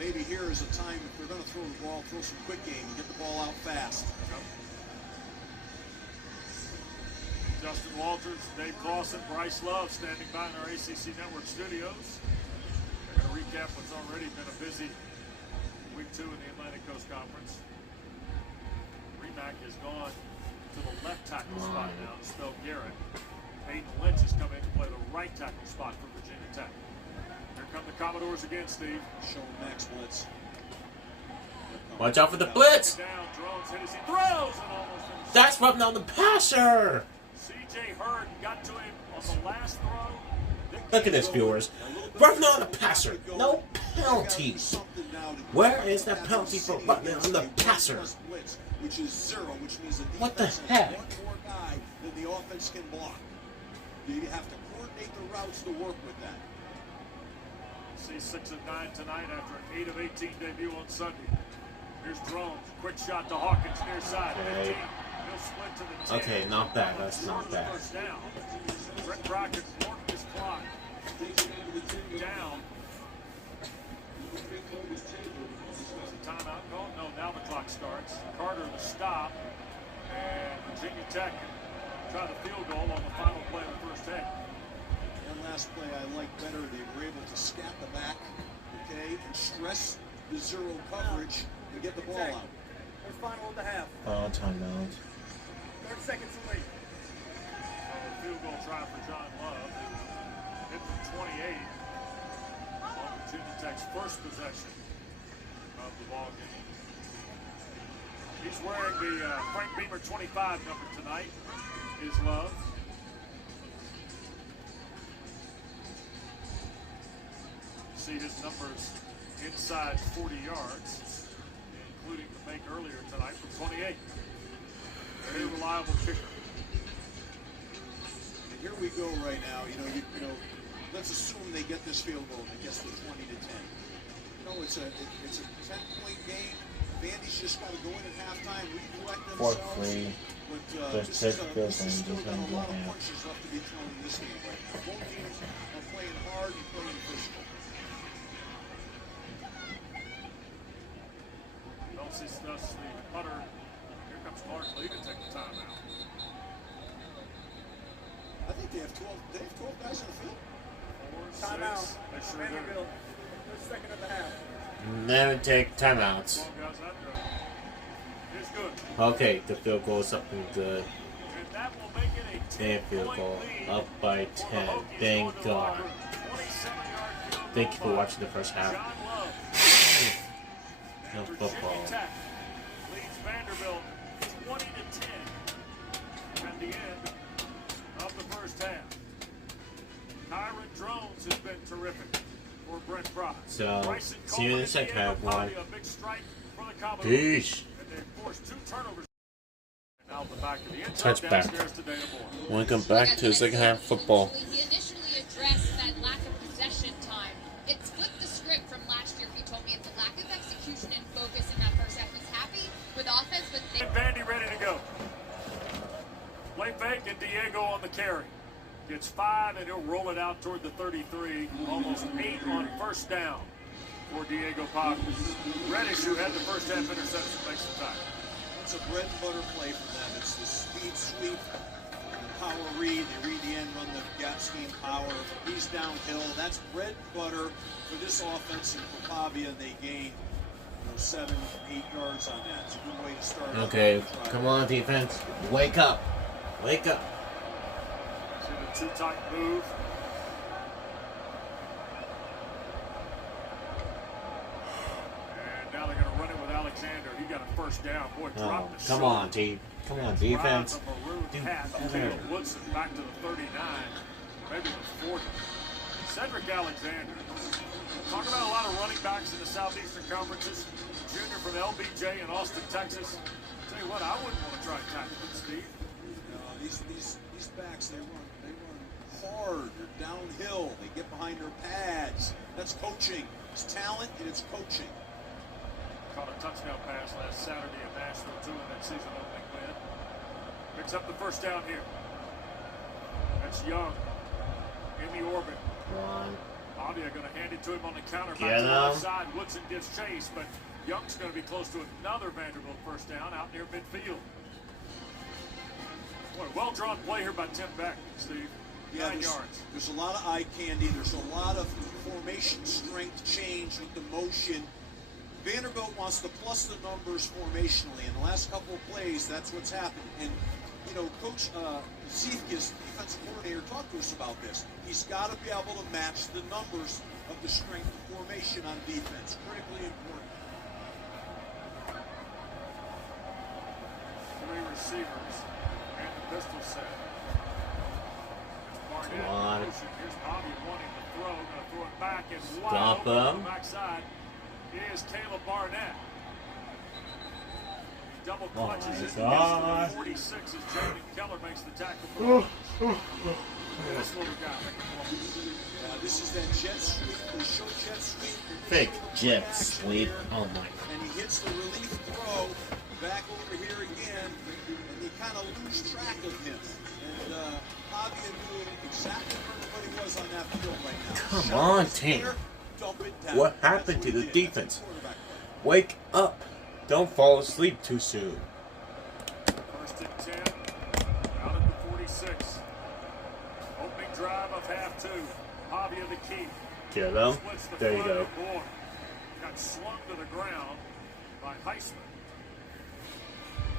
Maybe here is a time, if they're going to throw the ball, throw some quick game and get the ball out fast. Justin Walters, Dave Clausen, Bryce Love standing by in our ACC Network studios. They're going to recap what's already been a busy week 2 in the Atlantic Coast Conference. Remack has gone to the left tackle spot now to spell Garrett. Aiden Lynch has come in to play the right tackle spot for Virginia Tech. Here come the Commodores again, Steve. Show Max blitz. Watch out for the blitz. Down, Drones hit as he throws and almost intercepted. That's roughing on the passer. C.J. Hurd got to him on the last throw. Look at this, viewers. Roughing on the passer. No penalty. Where is the penalty for roughing on the passer? Which is 0, which means the What the defense heck? has one more guy than the offense can block. You have to coordinate the routes to work with that. See 6 of 9 tonight after an 8 of 18 debut on Sunday. Here's Drones. Quick shot to Hawkins near side. 15. He'll split to the 10. Okay, not bad. That's not bad. First down. Brett Crockett worked his clock. Down. Timeout call? No, now the clock starts. Carter the stop. And Virginia Tech try the field goal on the final play of the first half. One last play I like better. They were able to scat the back, okay, and stress the 0 coverage to get the ball out. Their final of the half. Oh, timeout. 30 seconds to wait. Field goal try for John Love. Hit from 28 on Virginia Tech's first possession of the ball game. He's wearing the Frank Beamer 25 number tonight. Is Love. See his numbers inside 40 yards, including the make earlier tonight from 28. Very reliable kicker. And here we go right now. You know, let's assume they get this field goal and it gets to 20 to 10. know, it's a 10-point game. Vandy's just got to go in at halftime, recollect Fourth themselves. free. But Just this is take field goal and still just got gonna a go lot of half. punches left to be thrown in this game right now. Both teams are playing hard and playing physical. Dulcie stuffs the putter. Here comes Clark Lee to take the timeout. I think they have 12 guys in the field. 4, 6. Timeout. They sure do. Vanderbilt. First second of the half. Never take timeouts. 12 guys out there. Here's good. Okay, the field goal is up and good. And that will make it a And field 10-point goal lead up by for the 10. Hokies Thank going to the God. locker room. 27-yard field Thank goal you for by watching the first half. John Love. No And football. Virginia Tech leads Vanderbilt 20-10 at the end of the first half. Kyron Drones has been terrific for Brent Price. So, Bryson see you in the Coleman second at half, the end, one. a big strike for the Commodores. Peace. And they forced 2 turnovers. And now the back of the end zone Touchback. downstairs to Dana Moore. Welcome back to the second half of football. He initially addressed that lack of possession time. It's flipped the script from last year. He told me it's a lack of execution and focus in that first half. He's happy with offense, but they And Vandy ready to go. Play fake and Diego on the carry. Gets 5 and he'll roll it out toward the 33. Almost 8 on first down for Diego Pop. Reddish, who had the first half interception, makes the time. It's a bread and butter play for them. It's the speed sweep, the power read. They read the end, run the gap scheme power. He's downhill. That's bread and butter for this offense. And for Pavia, they gain 7, 8 yards on that. It's a good way to start. Okay, come on, defense. Wake up. Wake up. See the 2-tight move. And now they're going to run it with Alexander. He got a first down. Boy, Oh, dropped the come shoulder. on, team. Come on, defense. Drives a maroon Do hat from better. Caleb Woodson back to the 39, maybe the 40. Cedric Alexander. Talk about a lot of running backs in the Southeastern Conferences. Junior from LBJ in Austin, Texas. Tell you what, I wouldn't want to try and tackle him, Steve. These backs, they run hard. They're downhill. They get behind their pads. That's coaching. It's talent and it's coaching. Caught a touchdown pass last Saturday in Nashville, too, in that season opening win. Picks up the first down here. That's Young in the orbit. Come on. Bobby are going to hand it to him on the counter. Get Back to the left him. side. Woodson gives chase, but Young's going to be close to another Vanderbilt first down out near midfield. What a well-drawn play here by Tim Beck, Steve. 9 yards. There's a lot of eye candy. There's a lot of formation strength change with the motion. Vanderbilt wants to plus the numbers formationally. In the last couple of plays, that's what's happened. And, you know, Coach Siefke's defensive coordinator talked to us about this. He's got to be able to match the numbers of the strength of formation on defense. Critically important. 3 receivers and the pistol set. Barnett Come on. in motion. Here's Bobby wanting to throw. Going to throw it back and Stop wide open on him. the backside is Caleb Barnett. Double Oh clutches my it. God. 46 as Jaden Keller makes the tackle for the Hokies. This little guy making This is that jet sweep. They show jet sweep. Fake They show the jet play action sweep. here. Oh my. And he hits the relief throw back over here again, and you kind of lose track of him. And Pavia knew exactly where everybody was on that field right now. Come Shot on, was team. there, dump it down. What That's happened to he the did. defense? That's a quarterback play. Wake up. Don't fall asleep too soon. First and 10, out at the 46. Opening drive of half 2. Pavia the key. Get him. Splits the There you front go. and boy, got slung to the ground by Heisman.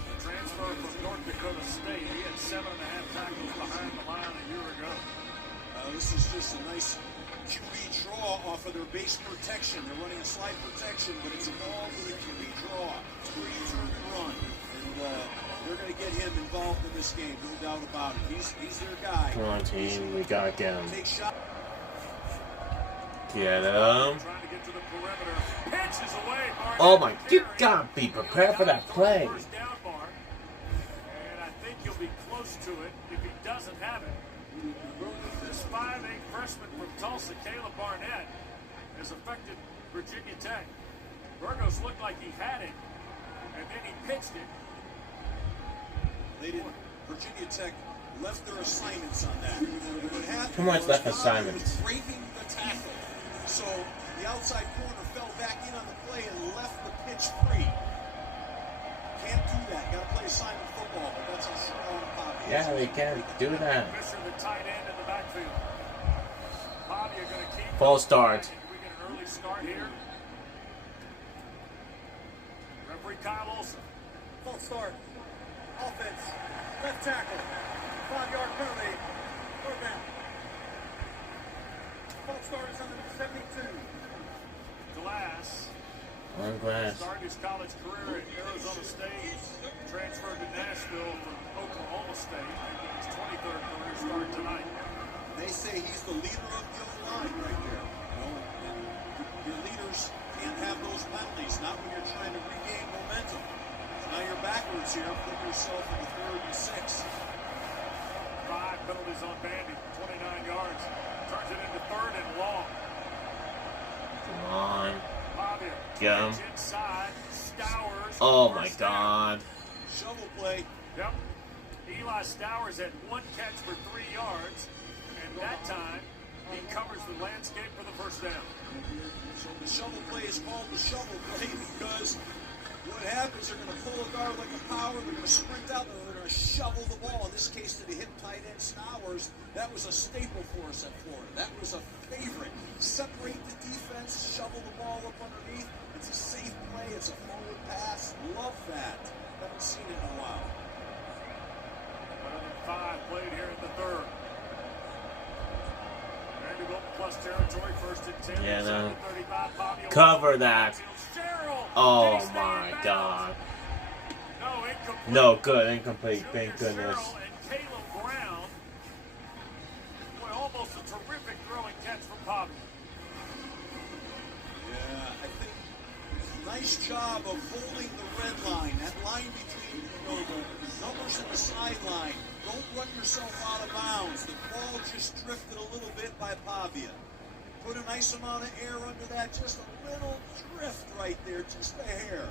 The transfer from North Dakota State. He had 7.5 tackles behind the line a year ago. This is just a nice QB draw off of their base protection. They're running a slide protection, but it's all with a QB draw. It's where you turn and run. And they're going to get him involved in this game, no doubt about it. He's their guy. Come on, team. We gotta get him. Take shot. Get him. Trying to get to the perimeter. Pitches away. Barnett Oh my. You carrying. gotta be prepared for that play. First down mark. And I think he'll be close to it if he doesn't have it. This 5'8" freshman from Tulsa, Caleb Barnett, has affected Virginia Tech. Burgos looked like he had it, and then he pitched it. They didn't. Virginia Tech left their assignments on that. And what happened Too much was left Bobby assignments. was breaking the tackle. So the outside corner fell back in on the play and left the pitch free. Can't do that. Got to play assignment football, but that's how strong Bobby is. Yeah, they can't do that. Fisher, the tight end in the backfield. Bobby are going to keep False start. We get an early start here. Referee Kyle Olson. False start. Offense. Left tackle. 5-yard penalty. Third down. False start is under 72. Glass. On glass. Started his college career at Arizona State. Transferred to Nashville from Oklahoma State. Making his 23rd career start tonight. They say he's the leader of the O-line right there. You know, and your leaders can't have those penalties, not when you're trying to regain momentum. So now you're backwards here. Put yourself in the 3rd and 6. 5 penalties on Vandy. 29 yards. Turns it into 3rd and long. Come on. Bobby. Get him. Inside. Stowers. Oh my First down. god. Shovel play. Yep. Eli Stowers had 1 catch for 3 yards. And that time, he covers the landscape for the first down. So the shovel play is called the shovel play because what happens, they're going to pull a guard like a power, they're going to sprint out, and they're going to shovel the ball. In this case, to the hip tight end Stowers, that was a staple for us at Florida. That was a favorite. Separate the defense, shovel the ball up underneath. It's a safe play. It's a forward pass. Love that. Haven't seen it in a while. Better than 5 played here in the 3rd. Vanderbilt plus territory, 1st and 10. Yeah, no. 35, Bobby Cover that. Cheryl. Oh Did he stay my in bounds? god. No, incomplete. No, good. Incomplete. Junior Thank goodness. Cheryl and Caleb Brown. Boy, almost a terrific throwing catch from Bobby. Yeah, I think nice job of holding the red line, that line between the numbers and the sideline. Don't run yourself out of bounds. The ball just drifted a little bit by Pavia. Put a nice amount of air under that, just a little drift right there, just a hair.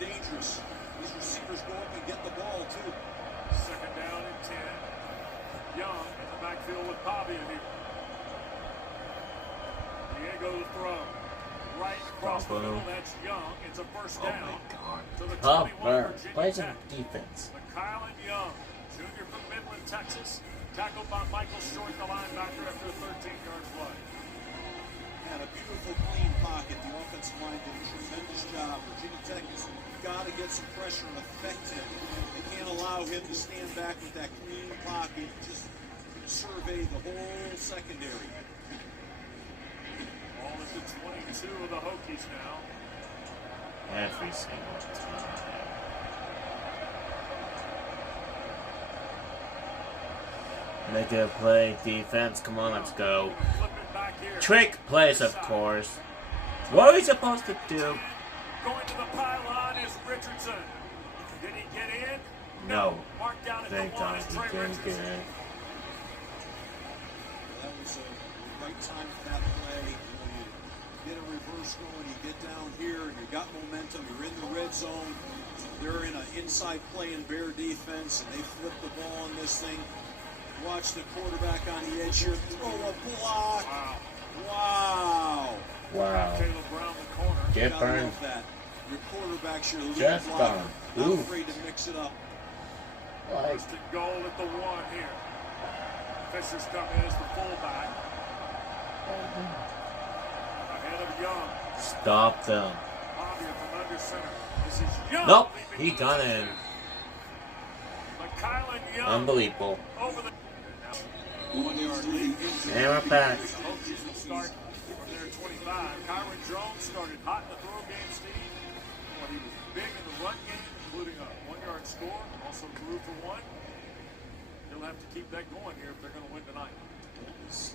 Dangerous. These receivers go up and get the ball, too. 2nd down and 10. Young in the backfield with Pavia here. Diego to throw. Right across the middle, that's Young. It's a first down. Oh my god. To the 21 Cover. Virginia Play some Tech. defense. Kylan Young, junior from Midland, Texas, tackled by Michael Short, the linebacker, after a 13-yard play. Had a beautiful, clean pocket. The offensive line did a tremendous job. Virginia Tech has got to get some pressure and affect him. They can't allow him to stand back with that clean pocket and just survey the whole secondary. Ball at the 22 of the Hokies now. Every single time. Make a play, defense. Come on, let's go. Flip it back here. Trick plays, of course. What are we supposed to do? Going to the pylon is Richardson. Did he get in? No. Marked down at Thank the 1 God is he Trey didn't get Richardson. it. That was the right time for that play. You get a reverse going, you get down here, and you got momentum. You're in the red zone. They're in an inside play and bear defense, and they flip the ball on this thing. Watch the quarterback on the edge here. Throw a block. Wow. Wow. Caleb Brown, the corner. Get Gotta burned. love that. Your quarterback's your lead Just blocker. burned. Not Ooh. afraid to mix it up. Like, First and goal at the 1 here. Fisher's come in as the fullback. Ahead of Young. stop them. Pavia from under center. This is Young. Nope. leaping He to got the in. two. Kylan Young Unbelievable. over the 1-yard lead. And we're back. The Hokies will start from their 25. Kyron Jones started hot in the throw game, Steve. Well, he was big in the run game, including a 1-yard score. Also grew for 1. He'll have to keep that going here if they're going to win tonight. He's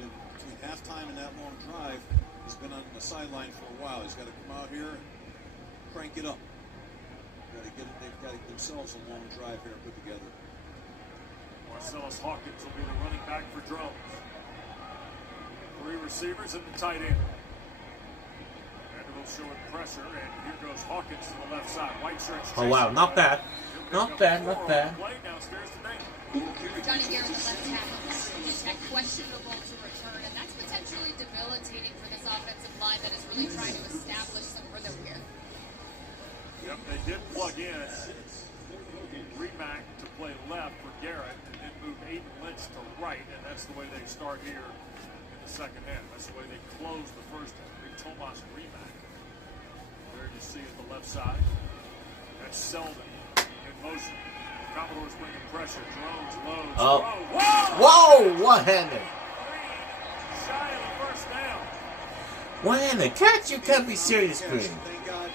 been between halftime and that long drive. He's been on the sideline for a while. He's got to come out here and crank it up. They've got to get themselves a long drive here put together. Marcellus Hawkins will be the running back for Drones. 3 receivers and the tight end. showing pressure, and here goes Hawkins to the left side. White shirts. Oh wow, not bad. Not bad, not bad. Play downstairs today. Johnny Garrett, the left tackle, Virginia Tech, questionable to return, and that's potentially debilitating for this offensive line that is really trying to establish some rhythm here. Yep, they did plug in Remack to play left for Garrett, and then move Aiden Lynch to right, and that's the way they start here in the second half. That's the way they close the first half. Big Tomas Remack. There you see at the left side. That's Selden in motion. Commodores bringing pressure. Drones, loads, Oh. throws. Whoa! One-handed. Shy of the first down. One-handed catch? You can't be serious, Green. Thank God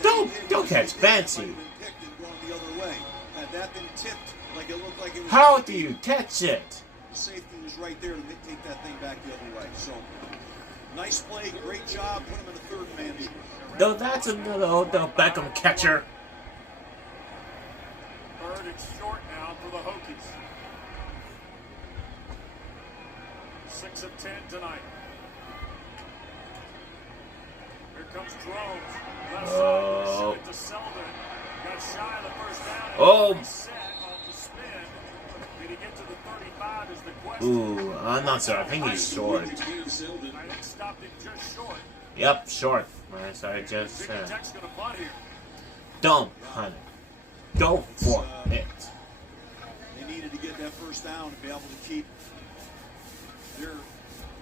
for them. Don't catch fancy. Might have been picked and gone the other way. Had that been tipped, like it looked like it was. How do you catch it? The safety was right there to take that thing back the other way. So, nice play, great job. Put him in the third man. Though that's another Odell Beckham catcher. Third and short now for the Hokies. 6 of 10 tonight. Here comes Drones. Left side. Shoot it to Selden. Got shy of the first down. Oh. Set off the spin. Did he get to the 35 is the question. Ooh, I'm not sure. I think he's short. I think stopped him just short. Yep, short. As I just Virginia said. Tech's going to punt here. Don't punt it. Go for it. They needed to get that first down and be able to keep their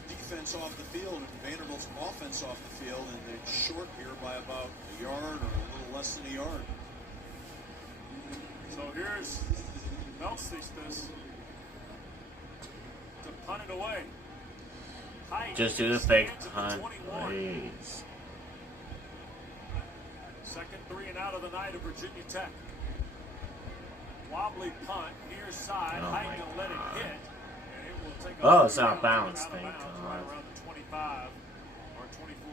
defense off the field and Vanderbilt's offense off the field, and they're short here by about a yard or a little less than a yard. So here's Melstistus to punt it away. Height Just do the fake stands at punt, 21. please. Second 3 and out of the night of Virginia Tech. Wobbly punt, near side. Oh Height my to let it God. hit. And it will take Oh, a it's out of bounds, out of thank bounds God. right around the 25 or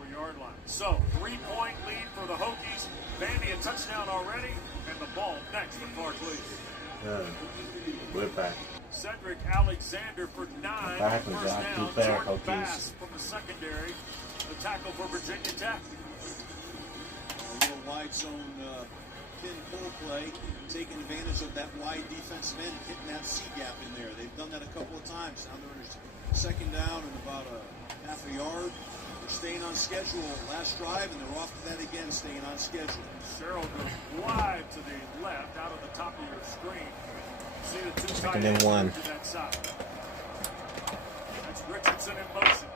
24-yard line. So, 3-point lead for the Hokies. Vandy a touchdown already, and the ball next for Clark Lee. We're back. Cedric Alexander for 9. Back we First got down. two better Jordan Hokies. Bass from the secondary. The tackle for Virginia Tech. A little wide zone pin pull play, taking advantage of that wide defensive end, hitting that C gap in there. They've done that a couple of times. Now they're in a second down and about a half a yard. They're staying on schedule last drive, and they're off to that again, staying on schedule. Cheryl goes wide to the left, out of the top of your screen. See the two tight Second and ends one. to that side. That's Richardson in motion.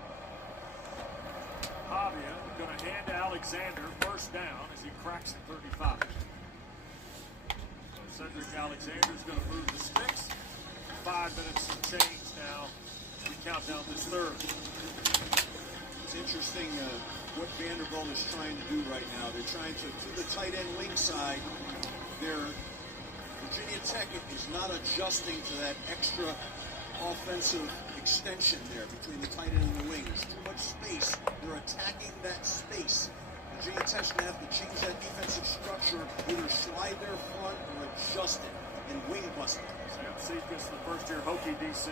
Pavia going to hand to Alexander, first down as he cracks at 35. So Cedric Alexander's going to move the sticks. 5 minutes and change now. We count down this third. It's interesting what Vanderbilt is trying to do right now. They're trying to the tight end wing side. Virginia Tech is not adjusting to that extra offensive extension there between the tight end and the wing. There's too much space. They're attacking that space. Virginia Tech's going to have to change that defensive structure, either slide their front or adjust it and wing bust it. Sam Cephas, the first-year Hokie DC.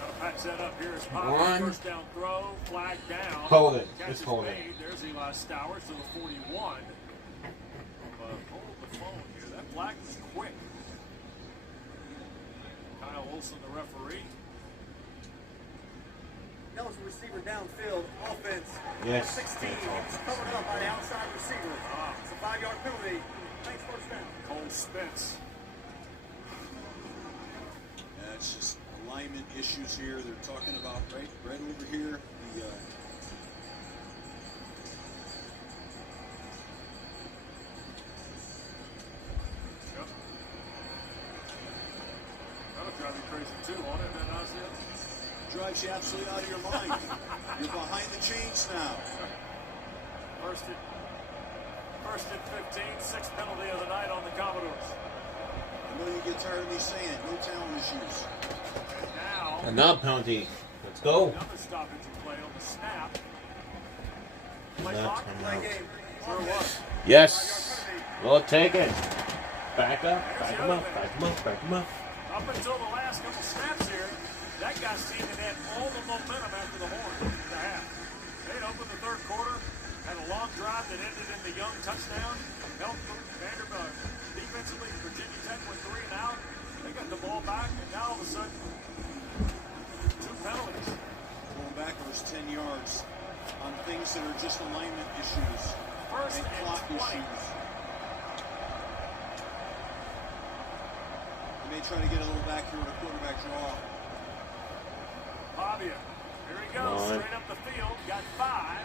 Got to patch that up here as Pop. One. First down throw, flag down. Hold it. Catch Just is hold it. made. There's Eli Stowers to the 41. Hold the phone here. That flag was quick. Kyle Olson, the referee. That was a receiver downfield. Offense. Yes. 16. It's covered up by the outside receiver. It's a 5-yard penalty. Thanks, first down. Cole Spence. Yeah, it's just alignment issues here. They're talking about right over here. The Yep. That'll drive you crazy too, won't it, then, Ozzy? drives you absolutely out of your mind. You're behind the chains now. First and 15, sixth penalty of the night on the Commodores. I know you get tired of me saying it. No talent issues. And now, Another penalty. Let's go. another stoppage in play on the snap. Play Another clock. timeout. Game. Sure was. Yes. We'll take it. Back up. Back him up. Back him up. Back him up. Up until the last couple snaps here, that guy's team had all the momentum after the horn, the half. They'd opened the third quarter Had a long drive that ended in the Young touchdown. Helped Vanderbilt defensively. Virginia Tech went 3 and out. They got the ball back, and now all of a sudden, 2 penalties. Going backwards 10 yards on things that are just alignment issues. First and clock 20. issues. They may try to get a little back here with a quarterback draw. Pavia. Here he goes, straight up the field. Got 5.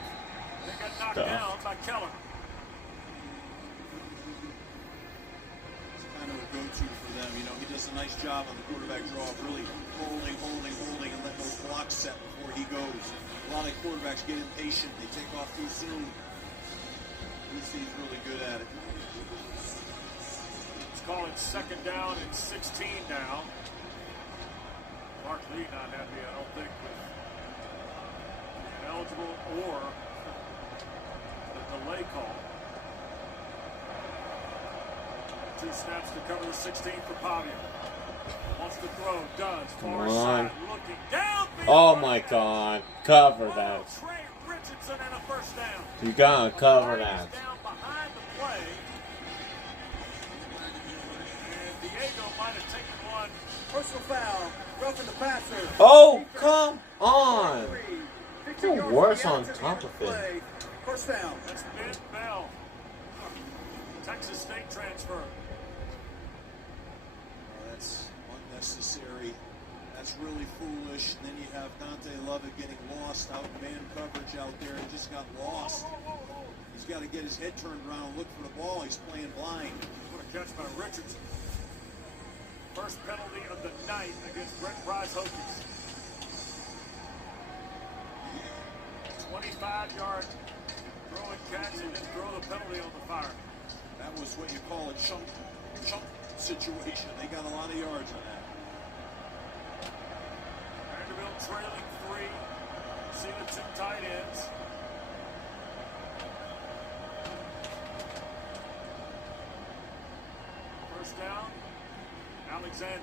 They got knocked down by Keller. It's kind of a go-to for them. You know, he does a nice job on the quarterback draw of really holding, and letting those blocks set before he goes. A lot of quarterbacks get impatient. They take off too soon. He's really good at it. Let's call it 2nd down and 16 now. Mark Lee not happy, I don't think, with being eligible or the delay call. 2 snaps to cover the 16 for Pavia. Wants to throw, does. Far side, looking down. Oh my God. Cover that. Trey Richardson and a first down. You gotta cover that. Down behind the play. And Diego might have taken one. Personal foul. Roughing the passer. Oh, come on. You're worse on top of it. First down. That's Ben Bell. Texas State transfer. That's unnecessary. That's really foolish. And then you have Dante Lovett getting lost out in man coverage out there. He just got lost. He's got to get his head turned around and look for the ball. He's playing blind. What a catch by Richardson. First penalty of the night against Brent Price Hokies. 25-yard throw and catch, and then throw the penalty on the fire. That was what you call a chunk situation. They got a lot of yards on that. Vanderbilt trailing 3. See the 2 tight ends. First down. Alexander,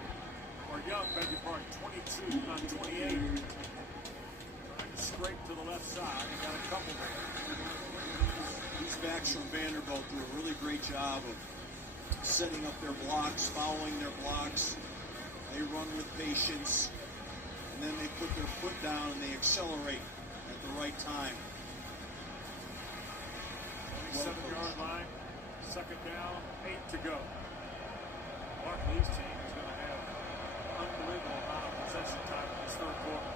or Young, beg your pardon, 22, not 28. Trying to scrape to the left side. He got a couple there. These backs from Vanderbilt do a really great job of setting up their blocks, following their blocks. They run with patience, and then they put their foot down and they accelerate at the right time. 27-yard line, 2nd down, 8 to go. Mark Lee's team is going to have an unbelievable amount of possession time in this 3rd quarter.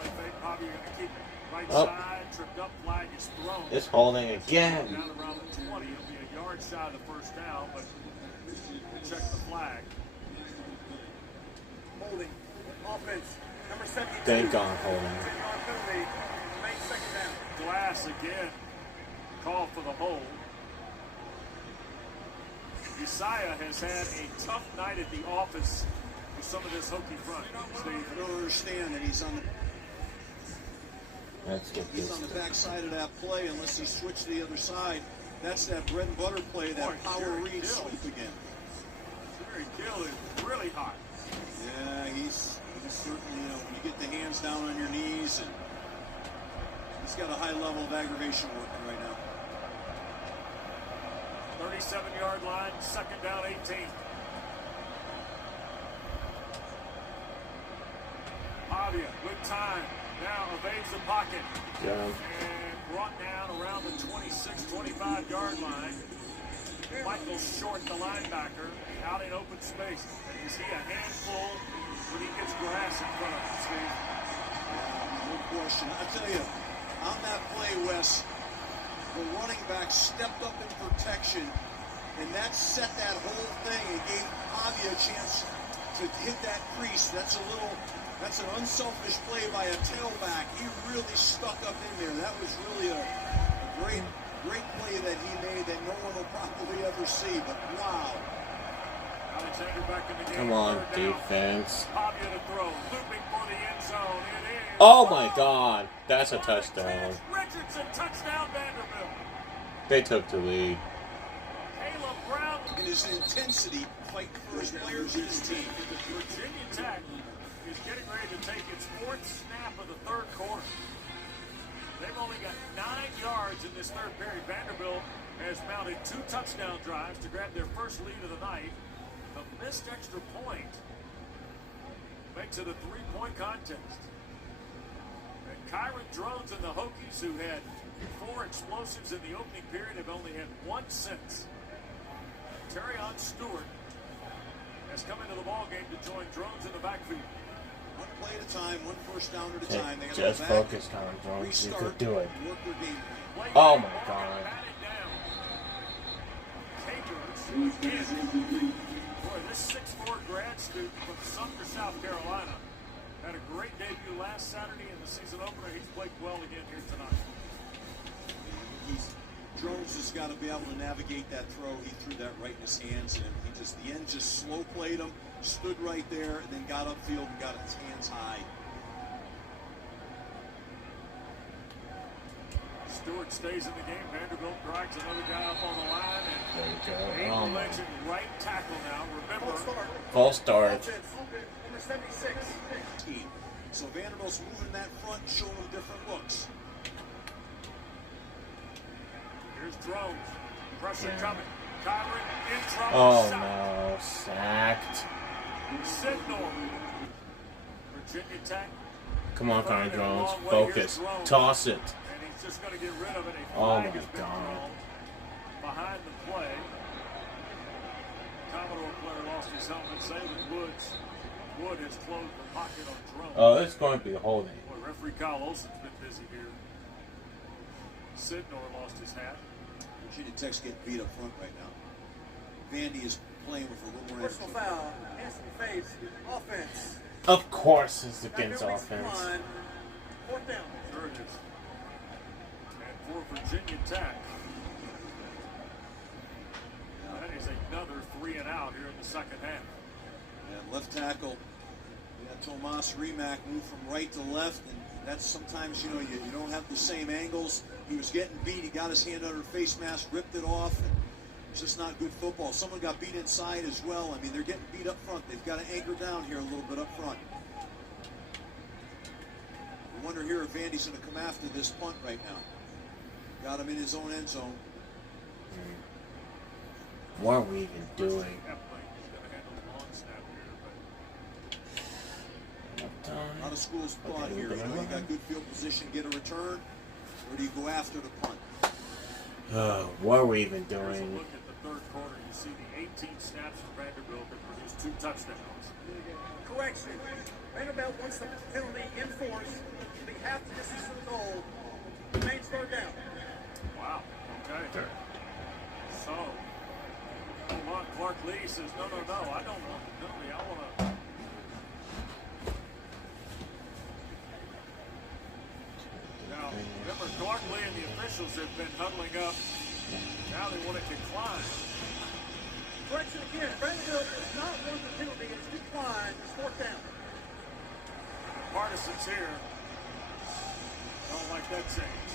Play fake, Bobby, you're going to keep it. Right side, tripped up, flag is thrown. It's holding again. Down around the 20, it'll be a yard shy of the first down, but check the flag. Holding. Offense. Number 72. Thank God, holding. 10-yard penalty. Make 2nd down. Glass again. Call for the hold. Isaiah has had a tough night at the office with some of this Hokie front. Steve. I don't understand that he's on the back side of that play unless he switched to the other side. That's that bread and butter play, that power read sweep again. Jerry Gill is really hot. Yeah, he's certainly, you know, when you get the hands down on your knees, and he's got a high level of aggravation working right now. 37-yard line, 2nd down, 18. Pavia, good time. Now evades the pocket. Yeah. And brought down around the 26, 25-yard line. Michael Short, the linebacker, out in open space. Is he a handful when he gets grass in front of him, Steve? No question. I tell you, on that play, Wes, the running back stepped up in protection, and that set that whole thing and gave Pavia a chance to hit that crease. That's an unselfish play by a tailback. He really stuck up in there. That was really a great play that he made that no one will probably ever see, but wow. Alexander back in the game. Come on, defense. Pavia to throw, looping for the end zone. It is. Oh my God, that's a touchdown. Richardson, touchdown Vanderbilt. They took the lead. Caleb Brown. In his intensity, fighting for his players and his team. Virginia Tech is getting ready to take its 4th snap of the 3rd quarter. They've only got 9 yards in this third period. Vanderbilt has mounted 2 touchdown drives to grab their first lead of the night. The missed extra point makes it a 3-point contest. And Kyron Drones and the Hokies, who had 4 explosives in the opening period, have only had 1 since. Terrion Stewart has come into the ballgame to join Drones in the backfield. One play at a time, one first down at a time. They Just go back, focus, Kyron Drones. You restart, could do it. work their game plan. Oh my God. Boy, this 6'4" grad student from Sumter, South Carolina, had a great debut last Saturday in the season opener. He's played well again here tonight. Drones has got to be able to navigate that throw. He threw that right in his hands, and he just, the end just slow played him, stood right there, and then got upfield and got his hands high. Stewart stays in the game. Vanderbilt drags another guy up on the line, and There you go. Aiden Legend right tackle now. Remember, False start. Number 76. So Vanderbilt's moving that front, showing them different looks. here's Drones. Pressure coming. Kyron in trouble. Oh Sacked. no, sacked. Sidnor. Virginia Tech. Come on, Kyron Drones. Focus. Toss it. And he's just going to get rid of it. A Oh flag my has been God. thrown behind the play. Commodore player lost his helmet. Salem Wood has closed the pocket on Drones. Oh, it's going to be holding. Boy, referee Kyle Olsen's been busy here. Sidnor lost his hat. Virginia Tech's getting beat up front right now. Vandy is playing with a little more Personal foul. Anthony Faves. Offense. Of course, it's against offense. 4th down. Sure it is. And for Virginia Tech, that is another 3 and out here in the second half. And left tackle, Tomas Remack moved from right to left, and that's sometimes, you don't have the same angles. He was getting beat. He got his hand under a face mask, ripped it off, and it's just not good football. Someone got beat inside as well. I mean, they're getting beat up front. They've got to anchor down here a little bit up front. I wonder here if Vandy's going to come after this punt right now. Got him in his own end zone. What are we even doing? Not a school's thought here. You got good field position, get a return, or do you go after the punt? What are we even Here's a doing? look at the third quarter. You see the 18 snaps for Vanderbilt that produced 2 touchdowns. Correction. Vanderbilt wants the penalty enforced to be half the distance to the goal. Remains 3rd down. Wow. Okay. So, hold on. Clark Lee says, no, I don't want the penalty. I want to. Now, remember, Clark Lee and the officials have been huddling up. Now they want it declined. Correction again. Vanderbilt does not want the penalty. It's declined. It's 4th down. Partisans here don't like that change.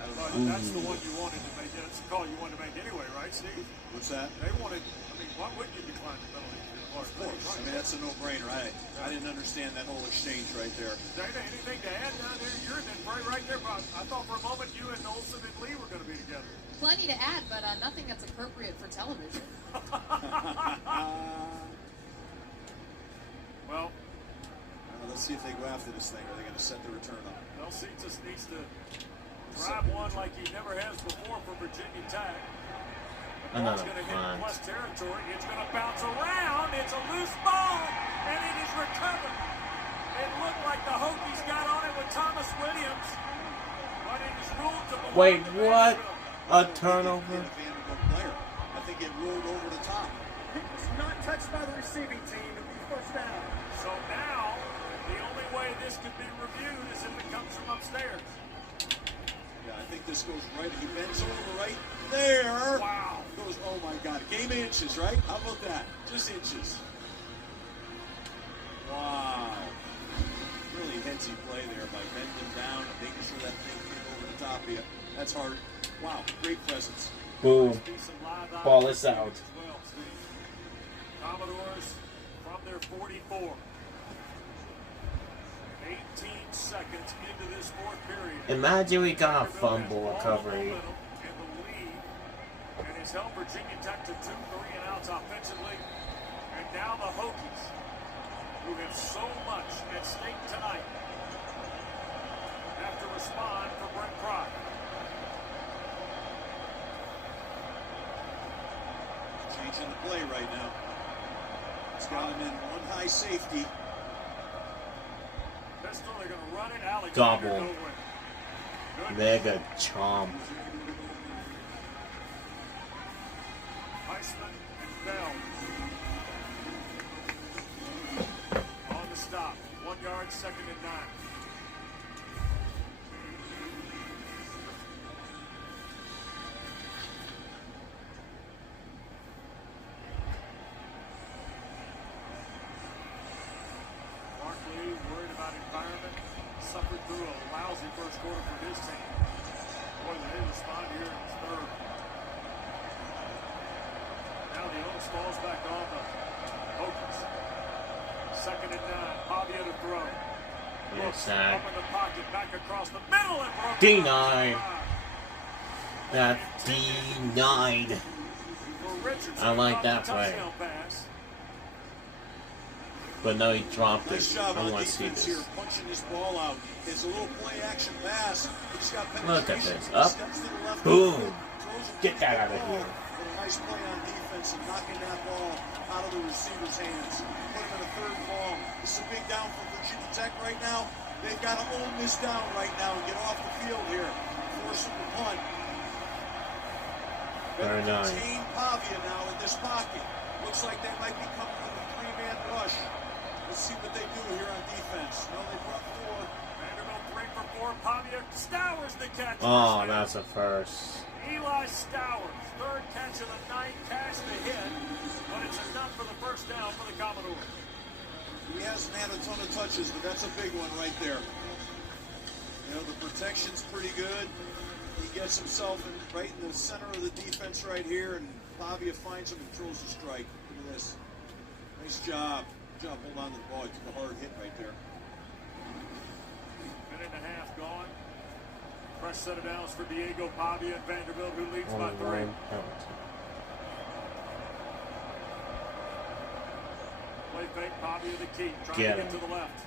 But that's the one you wanted to make. That's the call you wanted to make anyway, right, Steve? What's that? They wanted. I mean, why wouldn't you decline the penalty? Of course. I mean, that's a no-brainer. I didn't understand that whole exchange right there. Dana, anything to add down there? You're right there. But I thought for a moment you and Olsen and Lee were going to be together. Plenty to add, but nothing that's appropriate for television. Well, let's see if they go after this thing, or are they going to set the return up? LC just needs to drive one like he never has before for Virginia Tech. The ball's Another going to hit punt. plus territory. It's going to bounce around. It's a loose ball, and it is recovered. It looked like the Hokies got on it with Thomas Williams, but it is ruled to belong Wait, to what? Vanderbilt. A turnover? Vanderbilt player. I think it rolled over the top. It was not touched by the receiving team. It will be 1st down. So now, the only way this could be reviewed is if it comes from upstairs. Yeah, I think this goes right. He bends over right there. Wow. Goes, oh my God. Game of inches, right? How about that? Just inches. Wow. Really headsy play there by bending down and making sure that thing came over the top of you. That's hard. Wow. Great presence. Boom. Be some live Ball eyes is out. as well, Steve. Commodores from their 44. 18 seconds into this fourth period. Imagine we got a fumble recovery. In the lead, and has held Virginia Tech to 2 3-and-outs offensively. And now the Hokies, who have so much at stake tonight, have to respond for Brent Pry. Changing the play right now. It's got him in one high safety. Pistol, they're going to run it. Alexander Double. Goodwin. Mega chomp. Heisman and Bell. On the stop. 1 yard, 2nd and 9. Suffered through a lousy first quarter for his team. Boy, they respond here in his third. Now the onus falls back on the Hokies. 2nd and 9. Pavia to throw. Brooks up in the pocket, back across the middle and broke. Denied. That's denied. I like that play. But no, he dropped it. Nice job I on want to see defense this. here, punching this ball out. It's a little play action pass. He's got Look at penetration. this. He Up. steps to the left. Boom. Throws it Get that to out of the here. ball. But a nice play on defense and knocking that ball out of the receiver's hands. Put him in a 3rd and long. This is a big down for Virginia Tech right now. They've got to own this down right now and get off the field here. Force him to punt. Very nice. Contain Pavia now in this pocket. Looks like they might be coming with a 3-man rush. Let's see what they do here on defense. No, they brought 4. Vanderbilt 3 for 4. Pavia Stowers the catch. Oh, that's a first. Eli Stowers, 3rd catch of the night, cash the hit, but it's enough for the first down for the Commodores. He hasn't had a ton of touches, but that's a big one right there. You know, the protection's pretty good. He gets himself right in the center of the defense right here, and Pavia finds him and throws a strike. Look at this. Nice job. Good job holding on to the ball. He took a hard hit right there. Minute and a half gone. Fresh set of downs for Diego Pavia and Vanderbilt, who leads by 3. Play fake, Pavia the key, trying to get to the left.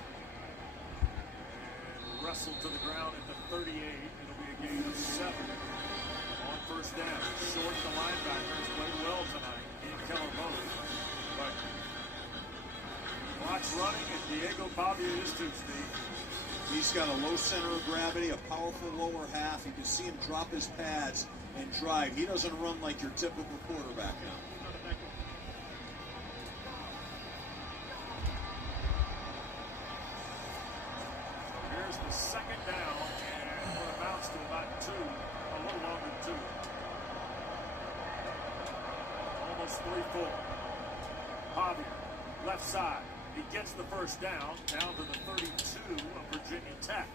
And wrestled to the ground at the 38. It'll be a gain of 7 on first down. Short, the linebackers played well tonight. He and Keller both. But clock's running, and Diego Pavia is too, Steve. He's got a low center of gravity, a powerful lower half. You can see him drop his pads and drive. He doesn't run like your typical quarterback now. Here's the 2nd down, and what amounts to about 2, a little longer than 2. Almost 3 full. Pavia, left side. He gets the first down to the 32 of Virginia Tech.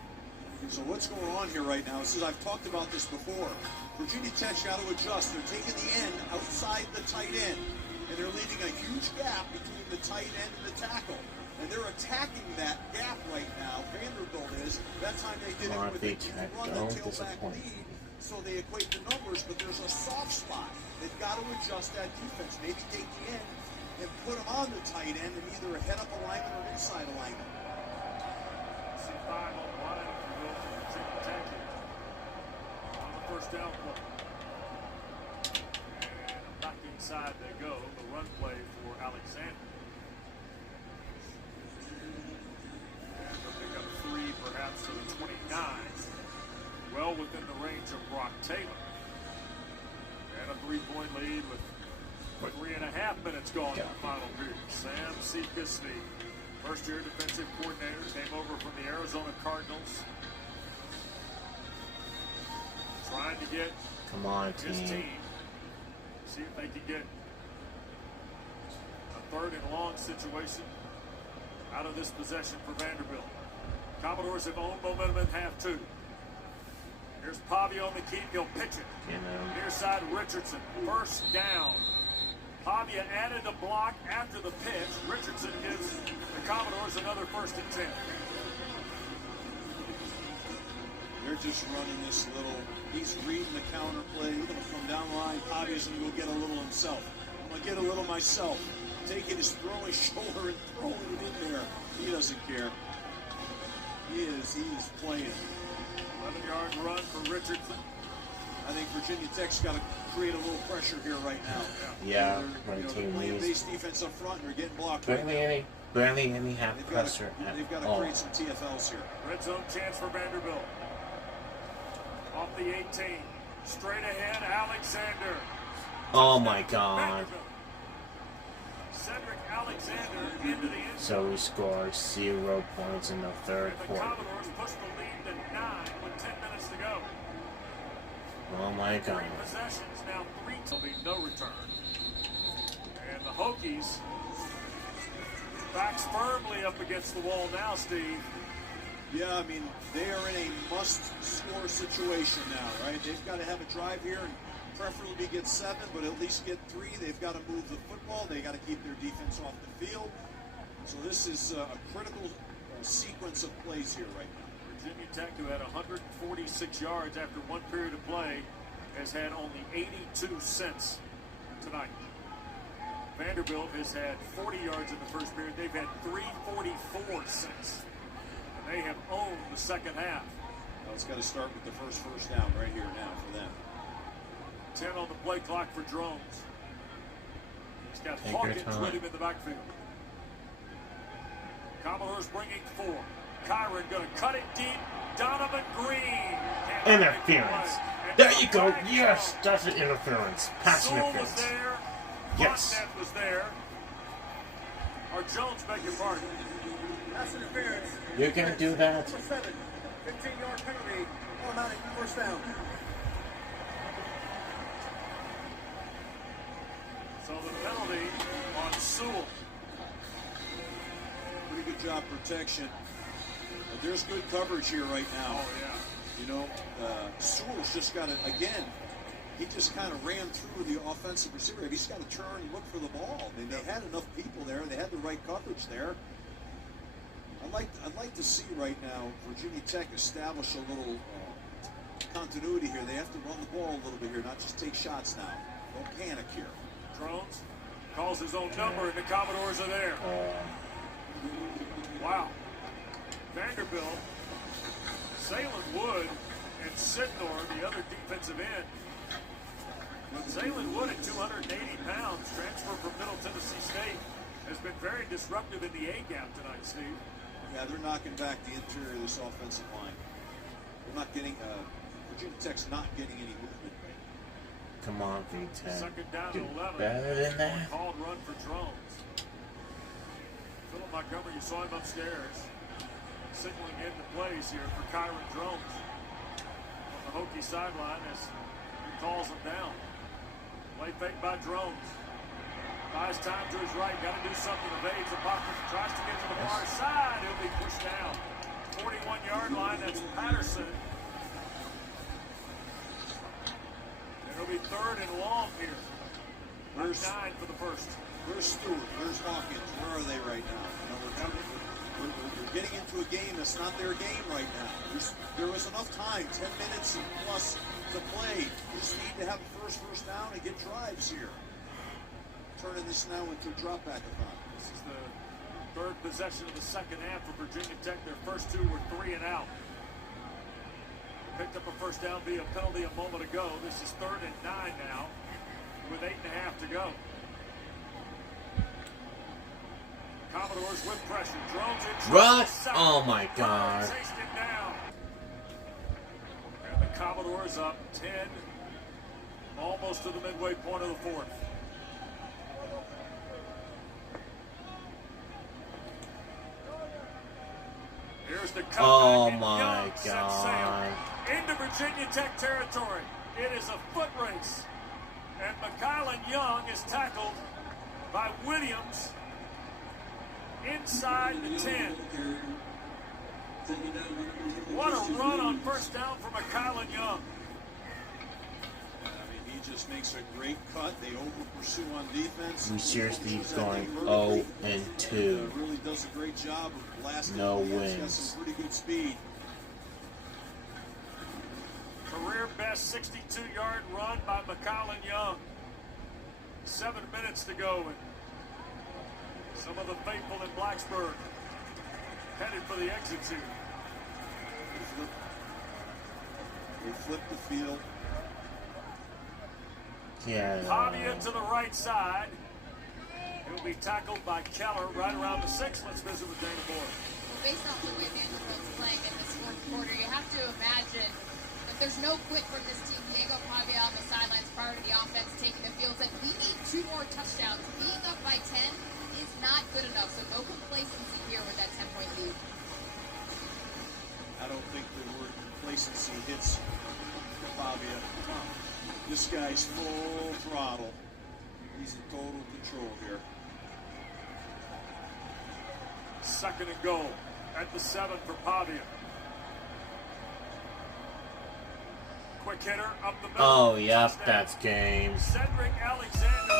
So what's going on here right now is, I've talked about this before. Virginia Tech's got to adjust. They're taking the end outside the tight end, and they're leaving a huge gap between the tight end and the tackle. And they're attacking that gap right now. Vanderbilt is. That time they did it with a run the tailback lead, so they equate the numbers, but there's a soft spot. They've got to adjust that defense. Maybe take the end and put him on the tight end and either a head-up alignment or inside alignment. See 5 on the line, if you will, for Virginia Tech here. On the first down play. And back inside they go. The run play for Alexander. And they'll pick up 3, perhaps to the 29. Well within the range of Brock Taylor. And a 3-point lead with 3.5 minutes gone in the final period. Sam Seekisney, first-year defensive coordinator, came over from the Arizona Cardinals. Trying to get his team, see if they can get a 3rd and long situation out of this possession for Vanderbilt. Commodores have owned momentum in half 2. Here's Pavia on the keep. He'll pitch it. Near side, Richardson. First down. Pavia added a block after the pitch. Richardson gives the Commodores another 1st and 10. They're just running this little, he's reading the counter play. He's going to come down the line. Obviously, go get a little himself. I'm going to get a little myself. Taking his throwing shoulder and throwing it in there. He doesn't care. He is playing. 11-yard run for Richardson. I think Virginia Tech's got to create a little pressure here right now. Yeah, they're playing base defense up front and they're getting blocked. Barely any half pressure at They've got to all. create some TFLs here. Red zone chance for Vanderbilt. Off the 18. Straight ahead, Alexander. Oh my God. Vanderbilt. Cedric Alexander into the end zone. So we scored 0 points in the third And the quarter. Commodores push the lead to 9 with 10 minutes to go. Oh my God. 3 possessions, now 3. There'll be no return. And the Hokies backs firmly up against the wall now, Steve. Yeah, I mean, they are in a must-score situation now, right? They've got to have a drive here and preferably get 7, but at least get 3. They've got to move the football. They got to keep their defense off the field. So this is a critical sequence of plays here right now. Virginia Tech, who had 146 yards after 1 period of play, has had only 82 cents tonight. Vanderbilt has had 40 yards in the first period. They've had 344 cents. And they have owned the second half. Well, it's got to start with the first down right here now for them. 10 on the play clock for Drones. He's got Take your Hawkins time. with him in the backfield. Commodores bringing 4. Kyron going to cut it deep. Donovan Green. Can't make the Interference. play. There And you go. flag Yes, shot. that's an interference. Pass Sewell was interference. there. Yes. Fontenette was there. Or Jones, beg your pardon. Pass interference. You can do that. Number 7. 15-yard penalty. Automatic first down. So the penalty on Sewell. Pretty good job protection. But there's good coverage here right now. Oh, yeah. You know, Sewell's just got to, again, he just kind of ran through the offensive receiver. He's got to turn and look for the ball. I mean, they had enough people there. They had the right coverage there. I'd like to see right now Virginia Tech establish a little continuity here. They have to run the ball a little bit here, not just take shots now. Don't panic here. Drones calls his own number, and the Commodores are there. Wow. Vanderbilt, Salem Wood, and Sidnor, the other defensive end. Salem Wood at 280 pounds, transfer from Middle Tennessee State, has been very disruptive in the A-gap tonight, Steve. Yeah, they're knocking back the interior of this offensive line. They're not getting, Virginia Tech's not getting any movement right now. Come on, V10. Second down Do and 11. better than that. Called run for Drones. Philip Montgomery, you saw him upstairs, signaling into plays here for Kyron Drones on the Hokie sideline as he calls him down. Play fake by Drones. Buys time to his right, got to do something. Evades the pocket, tries to get to the far side. He'll be pushed down. 41-yard line, that's Patterson. And it'll be 3rd and long here. There's 9 for the first. Where's Stewart? Where's Hawkins? Where are they right now? You know, we're getting into a game that's not their game right now. There was enough time, 10 minutes plus to play. You just need to have a first down and get drives here. Turning this now into a drop back-a-thon. This is the 3rd possession of the second half for Virginia Tech. Their first 2 were 3 and out. Picked up a first down via penalty a moment ago. This is 3rd and 9 now with 8.5 to go. Commodores with pressure. Drones in trouble. Run! Oh my God. Chased him down. And the Commodores up 10, almost to the midway point of the 4th. Here's the comeback. Oh and my Young sets sail God. into Virginia Tech territory. It is a foot race. And McKylan Young is tackled by Williams inside the 10. What a run on first down for McKylan Young. I mean, he just makes a great cut. They over-pursue on defense. We seriously Pushes that going thing vertically. 0-2. Really does a great job of blasting. No He's got wins. some pretty good speed. 62-yard run by McCollum Young. 7 minutes to go, and some of the faithful in Blacksburg headed for the exit seat. They flipped the field. Yeah. Pavia to the right side. He'll be tackled by Keller right around the 6. Let's visit with Dana Boyd. Well, based off the way Vanderbilt's playing in this fourth quarter, you have to imagine that there's no quit from this team. Diego Pavia on the sidelines prior to the offense taking the field said, we need 2 more touchdowns. Being up by 10 is not good enough, so no complacency here with that 10-point lead. I don't think the word complacency hits Pavia. This guy's full throttle. He's in total control here. 2nd and goal at the 7 for Pavia. Quick hitter up the middle. Oh, yep, Touchdown. that's game. Cedric Alexander